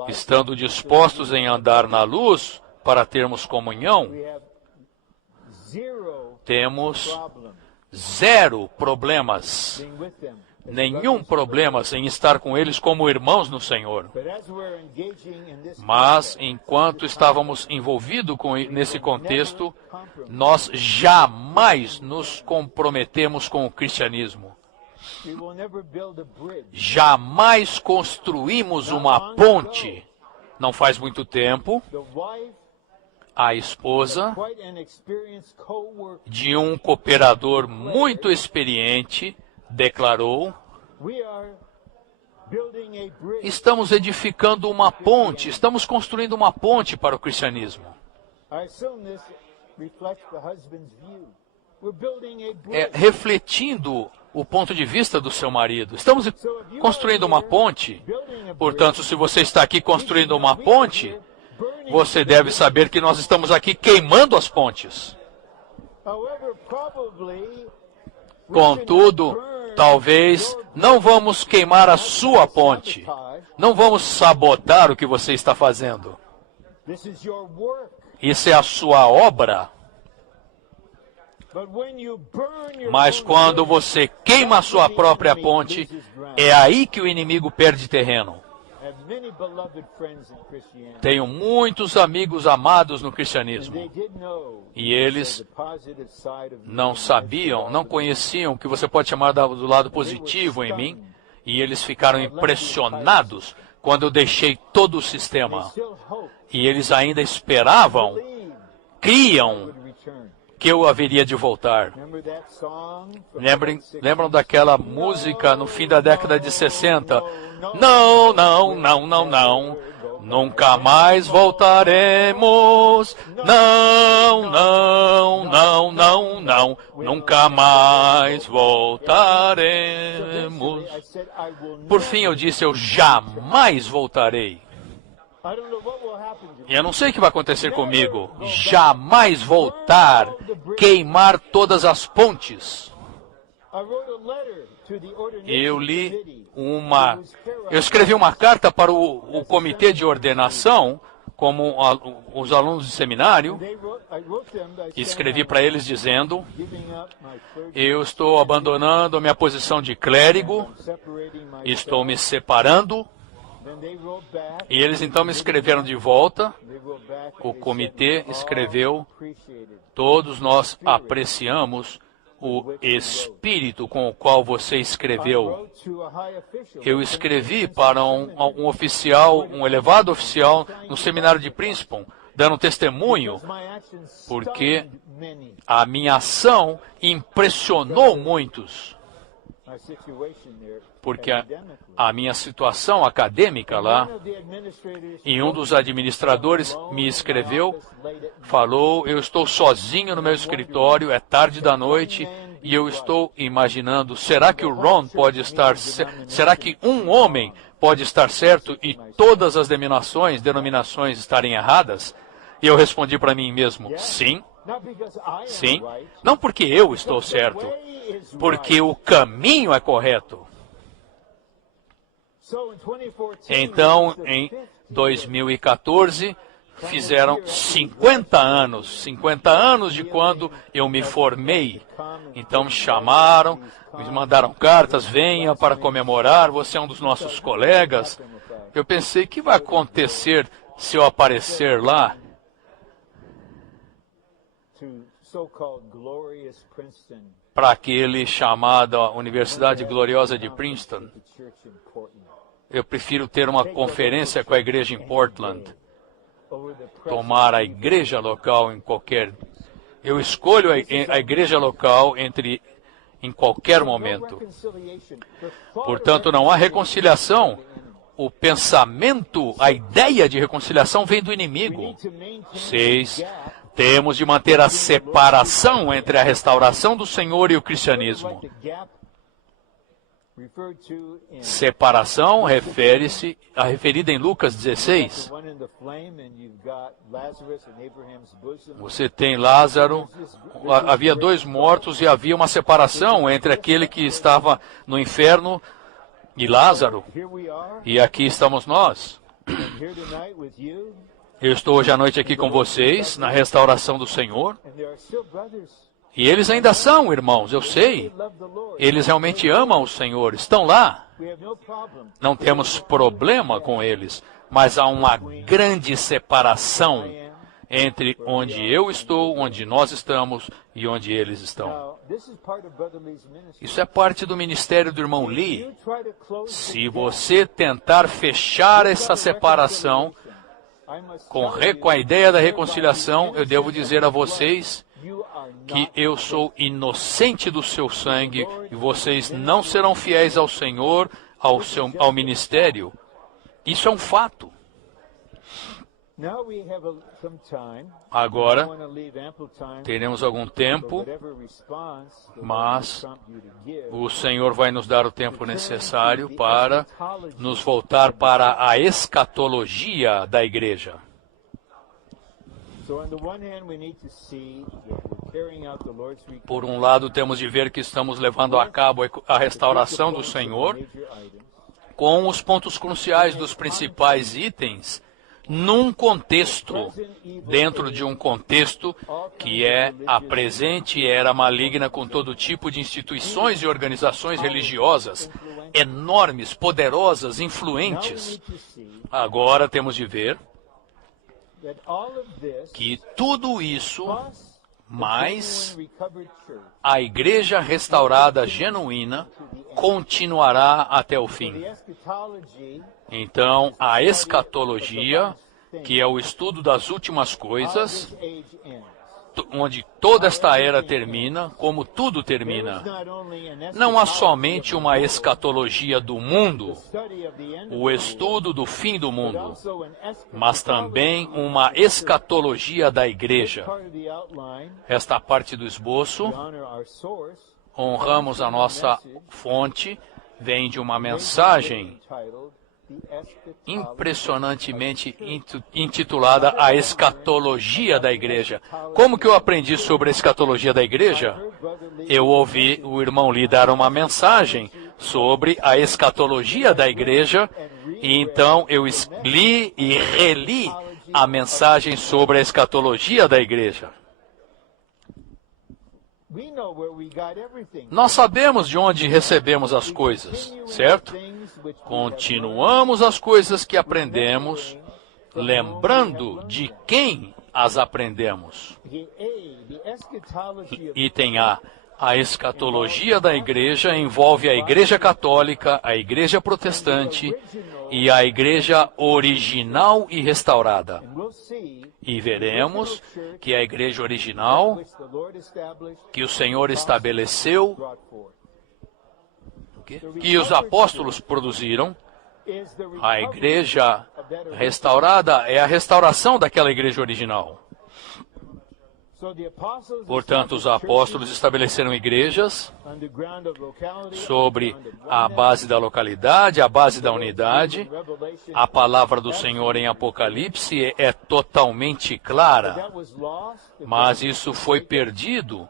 estando dispostos em andar na luz para termos comunhão, temos 0 problemas, nenhum problema em estar com eles como irmãos no Senhor. Mas, enquanto estávamos envolvidos nesse contexto, nós jamais nos comprometemos com o cristianismo. Jamais construímos uma ponte. Não faz muito tempo, a esposa de um cooperador muito experiente declarou: estamos edificando uma ponte, estamos construindo uma ponte para o cristianismo. Refletindo o ponto de vista do seu marido. Estamos construindo uma ponte. Portanto, se você está aqui construindo uma ponte, você deve saber que nós estamos aqui queimando as pontes. Contudo, Talvez não vamos queimar a sua ponte. Não vamos sabotar o que você está fazendo. Isso é a sua obra. Mas quando você queima a sua própria ponte, é aí que o inimigo perde terreno. Tenho muitos amigos amados no cristianismo. E eles não sabiam, não conheciam o que você pode chamar do lado positivo em mim. E eles ficaram impressionados quando eu deixei todo o sistema. E eles ainda esperavam, criam que eu haveria de voltar. Lembram daquela música no fim da década de 60? Não, não, não, não, não. Nunca mais voltaremos. Não, não, não, não, não. Nunca mais voltaremos. Por fim eu disse, eu jamais voltarei. E eu não sei o que vai acontecer comigo. Jamais voltar, queimar todas as pontes. Eu escrevi uma carta para o comitê de ordenação, como os alunos de seminário. Escrevi para eles dizendo, eu estou abandonando a minha posição de clérigo, estou me separando. E eles então me escreveram de volta. O comitê escreveu, todos nós apreciamos o espírito com o qual você escreveu. Eu escrevi para um oficial, um elevado oficial no seminário de Princeton, dando testemunho, porque a minha ação impressionou muitos. Porque a minha situação acadêmica lá, e um dos administradores me escreveu, falou, eu estou sozinho no meu escritório, é tarde da noite, e eu estou imaginando, será que o Ron pode estar, será que um homem pode estar certo e todas as denominações estarem erradas? E eu respondi para mim mesmo, sim, sim, não porque eu estou certo, porque o caminho é correto. Então, em 2014, fizeram 50 anos de quando eu me formei. Então me chamaram, me mandaram cartas, venha para comemorar, você é um dos nossos colegas. Eu pensei, o que vai acontecer se eu aparecer lá? Para aquele chamado Universidade Gloriosa de Princeton. Eu prefiro ter uma conferência com a igreja em Portland. Tomar a igreja local em qualquer... Eu escolho a igreja local em qualquer momento. Portanto, não há reconciliação. O pensamento, a ideia de reconciliação vem do inimigo. 6. Temos de manter a separação entre a restauração do Senhor e o cristianismo. Separação refere-se a referida em Lucas 16. Você tem Lázaro, havia 2 mortos e havia uma separação entre aquele que estava no inferno e Lázaro. E aqui estamos nós. Eu estou hoje à noite aqui com vocês, na restauração do Senhor. E eles ainda são irmãos, eu sei. Eles realmente amam o Senhor, estão lá. Não temos problema com eles, mas há uma grande separação entre onde eu estou, onde nós estamos e onde eles estão. Isso é parte do ministério do irmão Lee. Se você tentar fechar essa separação com a ideia da reconciliação, eu devo dizer a vocês que eu sou inocente do seu sangue e vocês não serão fiéis ao Senhor, ao ministério. Isso é um fato. Agora, teremos algum tempo, mas o Senhor vai nos dar o tempo necessário para nos voltar para a escatologia da igreja. Por um lado, temos de ver que estamos levando a cabo a restauração do Senhor com os pontos cruciais dos principais itens num contexto, dentro de um contexto que é a presente era maligna com todo tipo de instituições e organizações religiosas enormes, poderosas, influentes. Agora temos de ver que tudo isso, mais a igreja restaurada genuína, continuará até o fim. Então, a escatologia, que é o estudo das últimas coisas, onde toda esta era termina, como tudo termina. Não há somente uma escatologia do mundo, o estudo do fim do mundo, mas também uma escatologia da igreja. Esta parte do esboço, honramos a nossa fonte, vem de uma mensagem impressionantemente intitulada A Escatologia da Igreja. Como que eu aprendi sobre a escatologia da igreja? Eu ouvi o irmão Lee dar uma mensagem sobre a escatologia da igreja, e então eu li e reli a mensagem sobre a escatologia da igreja. Nós sabemos de onde recebemos as coisas, certo? Continuamos as coisas que aprendemos, lembrando de quem as aprendemos. Item A. A escatologia da igreja envolve a igreja católica, a igreja protestante e a igreja original e restaurada. E veremos que a igreja original, que o Senhor estabeleceu, que os apóstolos produziram, a igreja restaurada é a restauração daquela igreja original. Portanto, os apóstolos estabeleceram igrejas sobre a base da localidade, a base da unidade. A palavra do Senhor em Apocalipse é totalmente clara, mas isso foi perdido.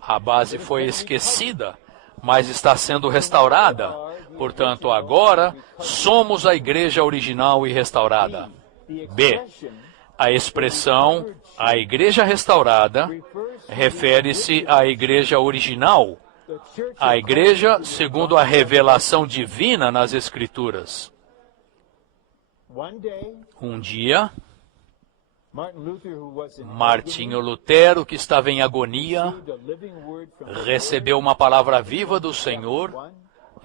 A base foi esquecida, mas está sendo restaurada. Portanto, agora somos a igreja original e restaurada. B. A expressão a igreja restaurada refere-se à igreja original, a igreja segundo a revelação divina nas Escrituras. Um dia, Martinho Lutero, que estava em agonia, recebeu uma palavra viva do Senhor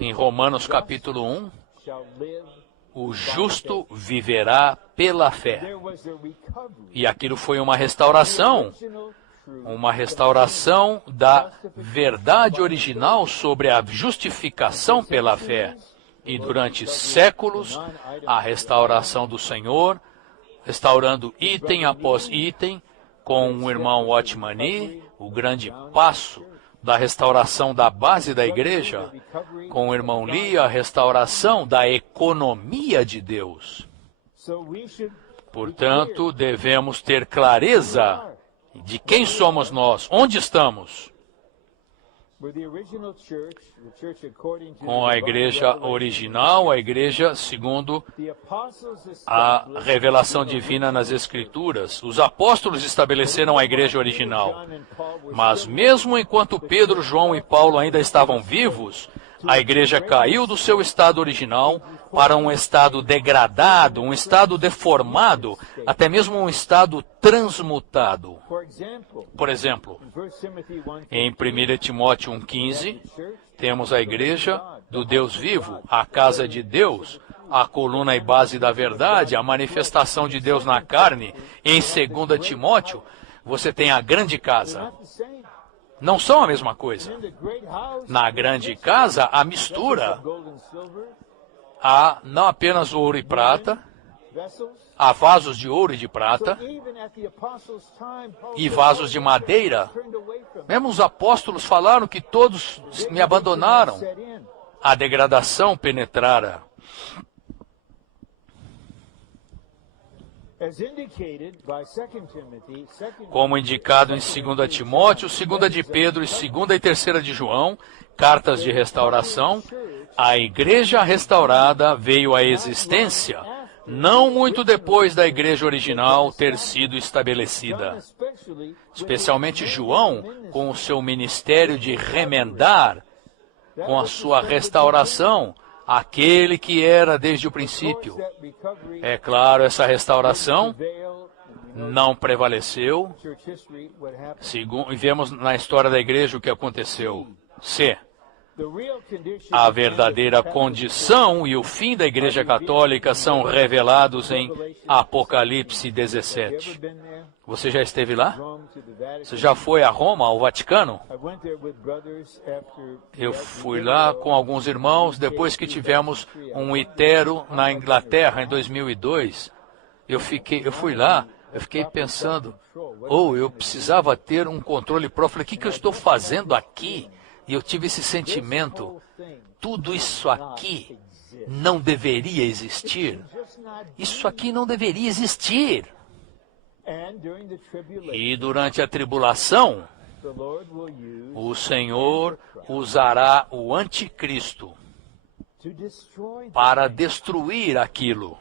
em Romanos capítulo 1. O justo viverá pela fé. E aquilo foi uma restauração da verdade original sobre a justificação pela fé. E durante séculos, a restauração do Senhor, restaurando item após item, com o irmão Watchman Nee, o grande passo da restauração da base da igreja, com o irmão Lee, a restauração da economia de Deus. Portanto, devemos ter clareza de quem somos nós, onde estamos. Com a igreja original, a igreja segundo a revelação divina nas Escrituras. Os apóstolos estabeleceram a igreja original. Mas mesmo enquanto Pedro, João e Paulo ainda estavam vivos, a igreja caiu do seu estado original para um estado degradado, um estado deformado, até mesmo um estado transmutado. Por exemplo, em 1 Timóteo 1,15, temos a igreja do Deus vivo, a casa de Deus, a coluna e base da verdade, a manifestação de Deus na carne. Em 2 Timóteo, você tem a grande casa. Não são a mesma coisa. Na grande casa, a mistura. Há não apenas ouro e prata, há vasos de ouro e de prata e vasos de madeira. Mesmo os apóstolos falaram que todos me abandonaram. A degradação penetrara. Como indicado em 2 Timóteo, 2 de Pedro e 2 e 3 de João, cartas de restauração, a igreja restaurada veio à existência não muito depois da igreja original ter sido estabelecida. Especialmente João, com o seu ministério de remendar, com a sua restauração, aquele que era desde o princípio. É claro, essa restauração não prevaleceu. E vemos na história da igreja o que aconteceu. C. A verdadeira condição e o fim da Igreja Católica são revelados em Apocalipse 17. Você já esteve lá? Você já foi a Roma, ao Vaticano? Eu fui lá com alguns irmãos depois que tivemos um itero na Inglaterra em 2002. Eu fui lá, eu fiquei pensando, eu precisava ter um controle próprio. Falei, o que eu estou fazendo aqui? E eu tive esse sentimento, tudo isso aqui não deveria existir. Isso aqui não deveria existir. E durante a tribulação, o Senhor usará o anticristo para destruir aquilo.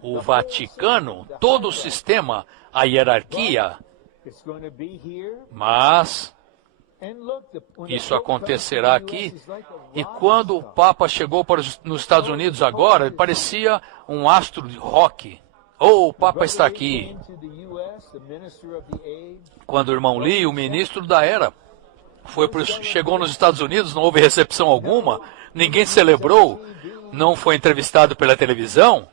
O Vaticano, todo o sistema, a hierarquia, mas isso acontecerá aqui. E quando o Papa chegou nos Estados Unidos agora, ele parecia um astro de rock. O Papa está aqui. Quando o irmão Lee, o ministro da era, chegou nos Estados Unidos, não houve recepção alguma, ninguém celebrou, não foi entrevistado pela televisão.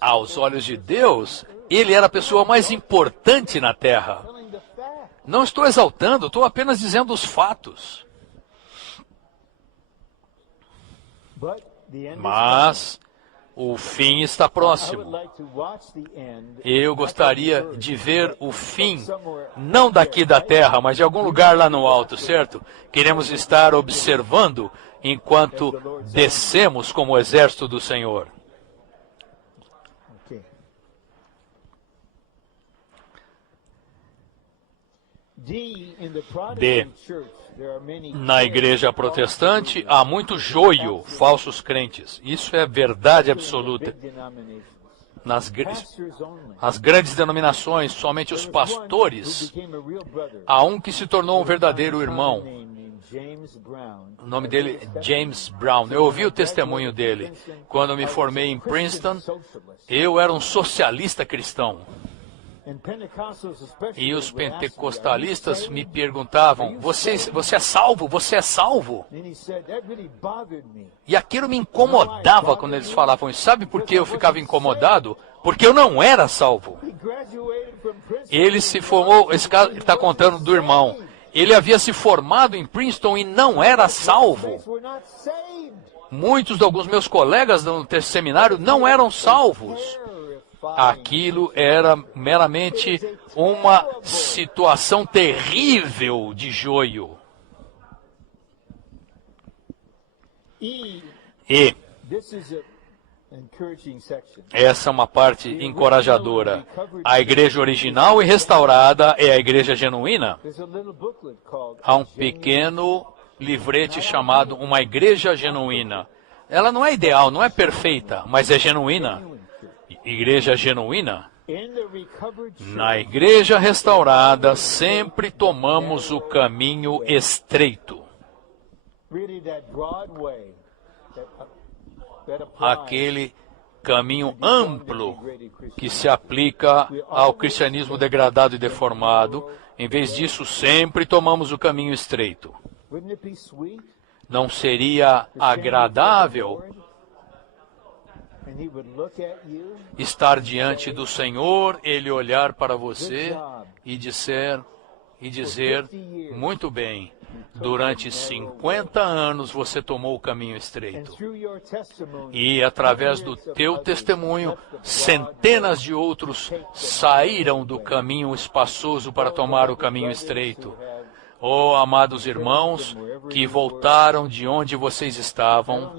Aos olhos de Deus, ele era a pessoa mais importante na Terra. Não estou exaltando, estou apenas dizendo os fatos. Mas o fim está próximo. Eu gostaria de ver o fim, não daqui da Terra, mas de algum lugar lá no alto, certo? Queremos estar observando enquanto descemos como o exército do Senhor. D. Na igreja protestante há muito joio, falsos crentes. Isso é verdade absoluta. As grandes denominações, somente os pastores. Há um que se tornou um verdadeiro irmão. O nome dele é James Brown. Eu ouvi o testemunho dele. Quando eu me formei em Princeton, eu era um socialista cristão. E os pentecostalistas me perguntavam, você é salvo? Você é salvo? E aquilo me incomodava quando eles falavam isso. Sabe por que eu ficava incomodado? Porque eu não era salvo. Ele se formou, esse caso está contando do irmão. Ele havia se formado em Princeton e não era salvo. Muitos de alguns meus colegas no seminário não eram salvos. Aquilo era meramente uma situação terrível de joio. E essa é uma parte encorajadora. A igreja original e restaurada é a igreja genuína. Há um pequeno livrete chamado Uma Igreja Genuína. Ela não é ideal, não é perfeita, mas é genuína. Igreja genuína. Na igreja restaurada, sempre tomamos o caminho estreito. Aquele caminho amplo que se aplica ao cristianismo degradado e deformado. Em vez disso, sempre tomamos o caminho estreito. Não seria agradável estar diante do Senhor, Ele olhar para você e dizer, muito bem, durante 50 anos você tomou o caminho estreito. E através do teu testemunho, centenas de outros saíram do caminho espaçoso para tomar o caminho estreito. Oh, amados irmãos, que voltaram de onde vocês estavam,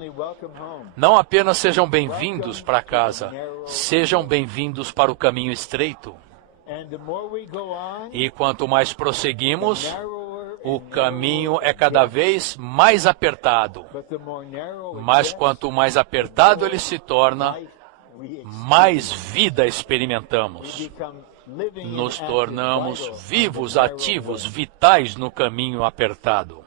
não apenas sejam bem-vindos para casa, sejam bem-vindos para o caminho estreito. E quanto mais prosseguimos, o caminho é cada vez mais apertado. Mas quanto mais apertado ele se torna, mais vida experimentamos. Nos tornamos vivos, ativos, vitais no caminho apertado.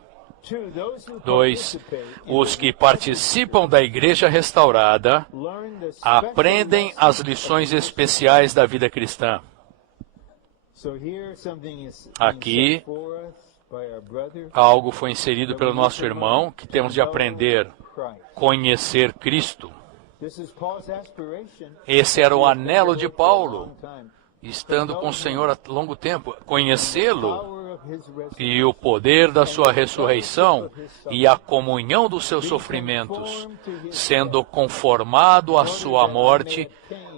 2. Os que participam da igreja restaurada aprendem as lições especiais da vida cristã. Aqui, algo foi inserido pelo nosso irmão que temos de aprender: conhecer Cristo. Esse era o anelo de Paulo, estando com o Senhor há longo tempo, conhecê-lo e o poder da sua ressurreição e a comunhão dos seus sofrimentos, sendo conformado à sua morte,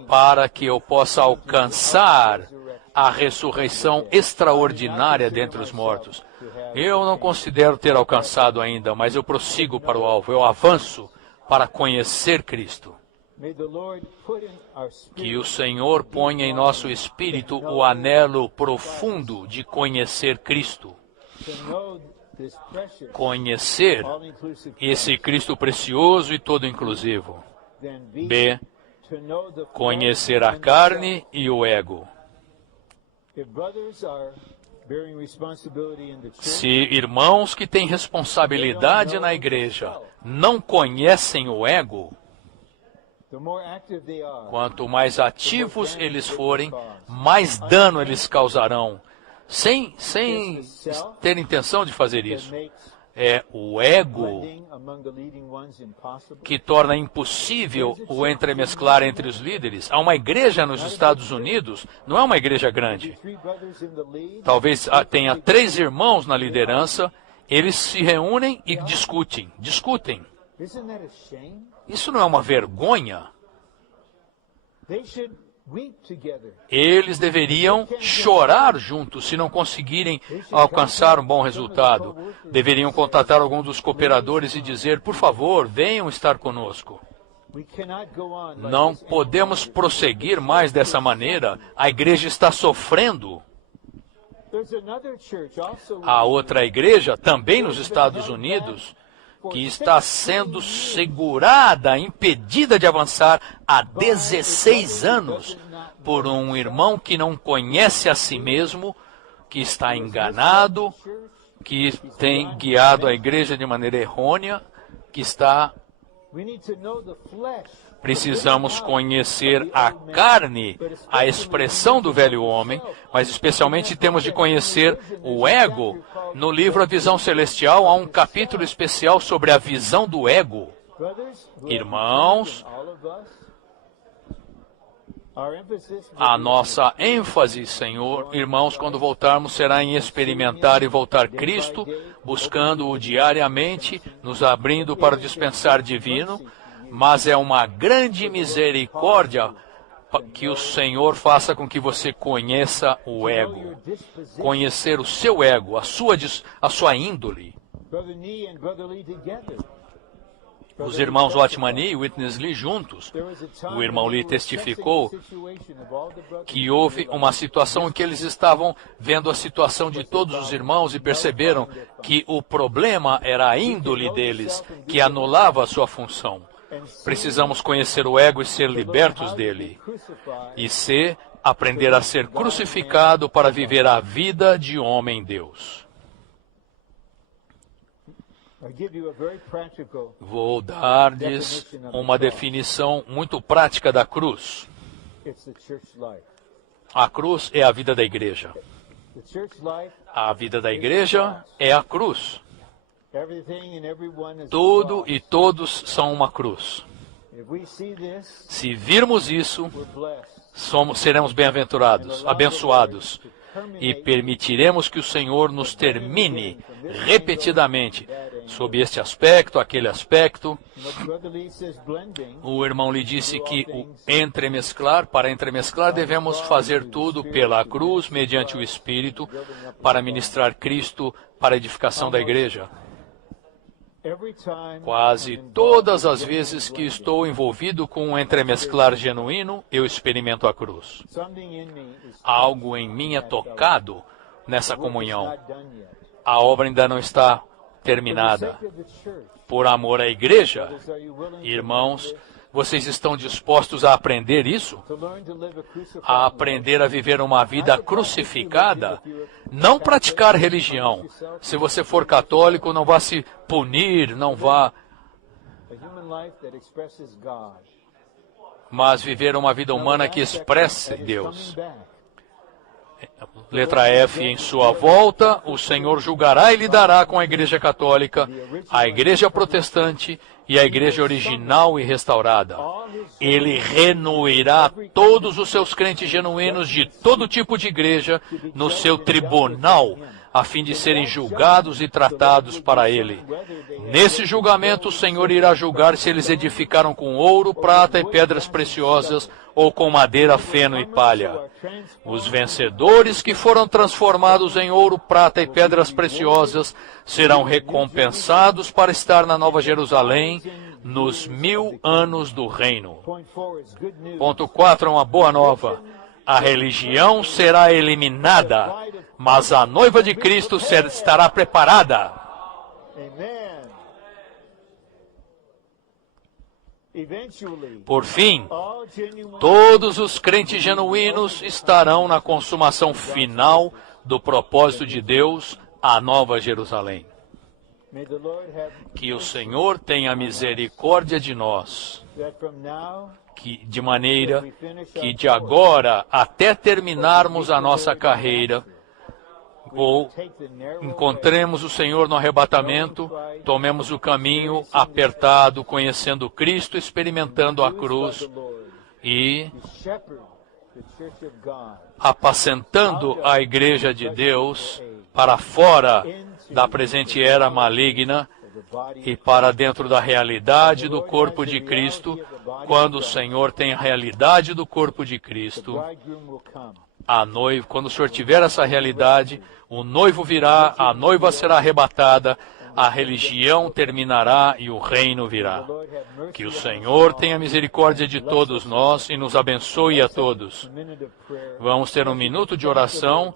para que eu possa alcançar a ressurreição extraordinária dentre os mortos. Eu não considero ter alcançado ainda, mas eu prossigo para o alvo, eu avanço para conhecer Cristo. Que o Senhor ponha em nosso espírito o anelo profundo de conhecer Cristo. Conhecer esse Cristo precioso e todo inclusivo. B. Conhecer a carne e o ego. Se irmãos que têm responsabilidade na igreja não conhecem o ego, quanto mais ativos eles forem, mais dano eles causarão, sem ter intenção de fazer isso. É o ego que torna impossível o entremesclar entre os líderes. Há uma igreja nos Estados Unidos, não é uma igreja grande. Talvez tenha 3 irmãos na liderança, eles se reúnem e discutem. Isso não é uma vergonha? Eles deveriam chorar juntos se não conseguirem alcançar um bom resultado. Deveriam contatar algum dos cooperadores e dizer: por favor, venham estar conosco. Não podemos prosseguir mais dessa maneira. A igreja está sofrendo. Há outra igreja, também nos Estados Unidos, que está sendo segurada, impedida de avançar há 16 anos por um irmão que não conhece a si mesmo, que está enganado, que tem guiado a igreja de maneira errônea, que está... Precisamos conhecer a carne, a expressão do velho homem, mas especialmente temos de conhecer o ego. No livro A Visão Celestial há um capítulo especial sobre a visão do ego. Irmãos, a nossa ênfase, Senhor, irmãos, quando voltarmos, será em experimentar e voltar Cristo, buscando-o diariamente, nos abrindo para o dispensar divino, mas é uma grande misericórdia que o Senhor faça com que você conheça o ego, conhecer o seu ego, a sua índole. Os irmãos Watchman Nee e Witness Lee juntos, o irmão Lee testificou que houve uma situação em que eles estavam vendo a situação de todos os irmãos e perceberam que o problema era a índole deles, que anulava a sua função. Precisamos conhecer o ego e ser libertos dele. E aprender a ser crucificado para viver a vida de homem-deus. Vou dar-lhes uma definição muito prática da cruz. A cruz é a vida da igreja. A vida da igreja é a cruz. Tudo e todos são uma cruz. Se virmos isso, seremos bem-aventurados, abençoados, e permitiremos que o Senhor nos termine repetidamente sob este aspecto, aquele aspecto. O irmão lhe disse que para entremesclar devemos fazer tudo pela cruz, mediante o Espírito, para ministrar Cristo para a edificação da igreja. Quase todas as vezes que estou envolvido com um entremesclar genuíno, eu experimento a cruz. Algo em mim é tocado nessa comunhão. A obra ainda não está terminada. Por amor à igreja, irmãos, vocês estão dispostos a aprender isso? A aprender a viver uma vida crucificada? Não praticar religião. Se você for católico, não vá se punir, não vá... Mas viver uma vida humana que expresse Deus. Letra F, em sua volta, o Senhor julgará e lidará com a Igreja Católica, a Igreja Protestante e a Igreja original e restaurada. Ele reunirá todos os seus crentes genuínos de todo tipo de igreja no seu tribunal, a fim de serem julgados e tratados para ele. Nesse julgamento, o Senhor irá julgar se eles edificaram com ouro, prata e pedras preciosas, ou com madeira, feno e palha. Os vencedores que foram transformados em ouro, prata e pedras preciosas serão recompensados para estar na Nova Jerusalém nos 1000 anos do reino. Ponto 4 é uma boa nova. A religião será eliminada, mas a noiva de Cristo estará preparada. Por fim, todos os crentes genuínos estarão na consumação final do propósito de Deus, a Nova Jerusalém. Que o Senhor tenha misericórdia de nós, de maneira que de agora até terminarmos a nossa carreira, ou encontremos o Senhor no arrebatamento, tomemos o caminho apertado, conhecendo Cristo, experimentando a cruz e apacentando a igreja de Deus para fora da presente era maligna e para dentro da realidade do corpo de Cristo. Quando o Senhor tem a realidade do corpo de Cristo, quando o Senhor tiver essa realidade, o noivo virá, a noiva será arrebatada, a religião terminará e o reino virá. Que o Senhor tenha misericórdia de todos nós e nos abençoe a todos. Vamos ter um minuto de oração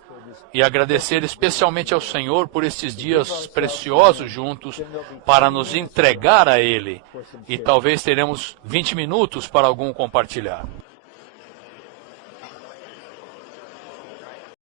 e agradecer especialmente ao Senhor por estes dias preciosos juntos para nos entregar a Ele. E talvez teremos 20 minutos para algum compartilhar.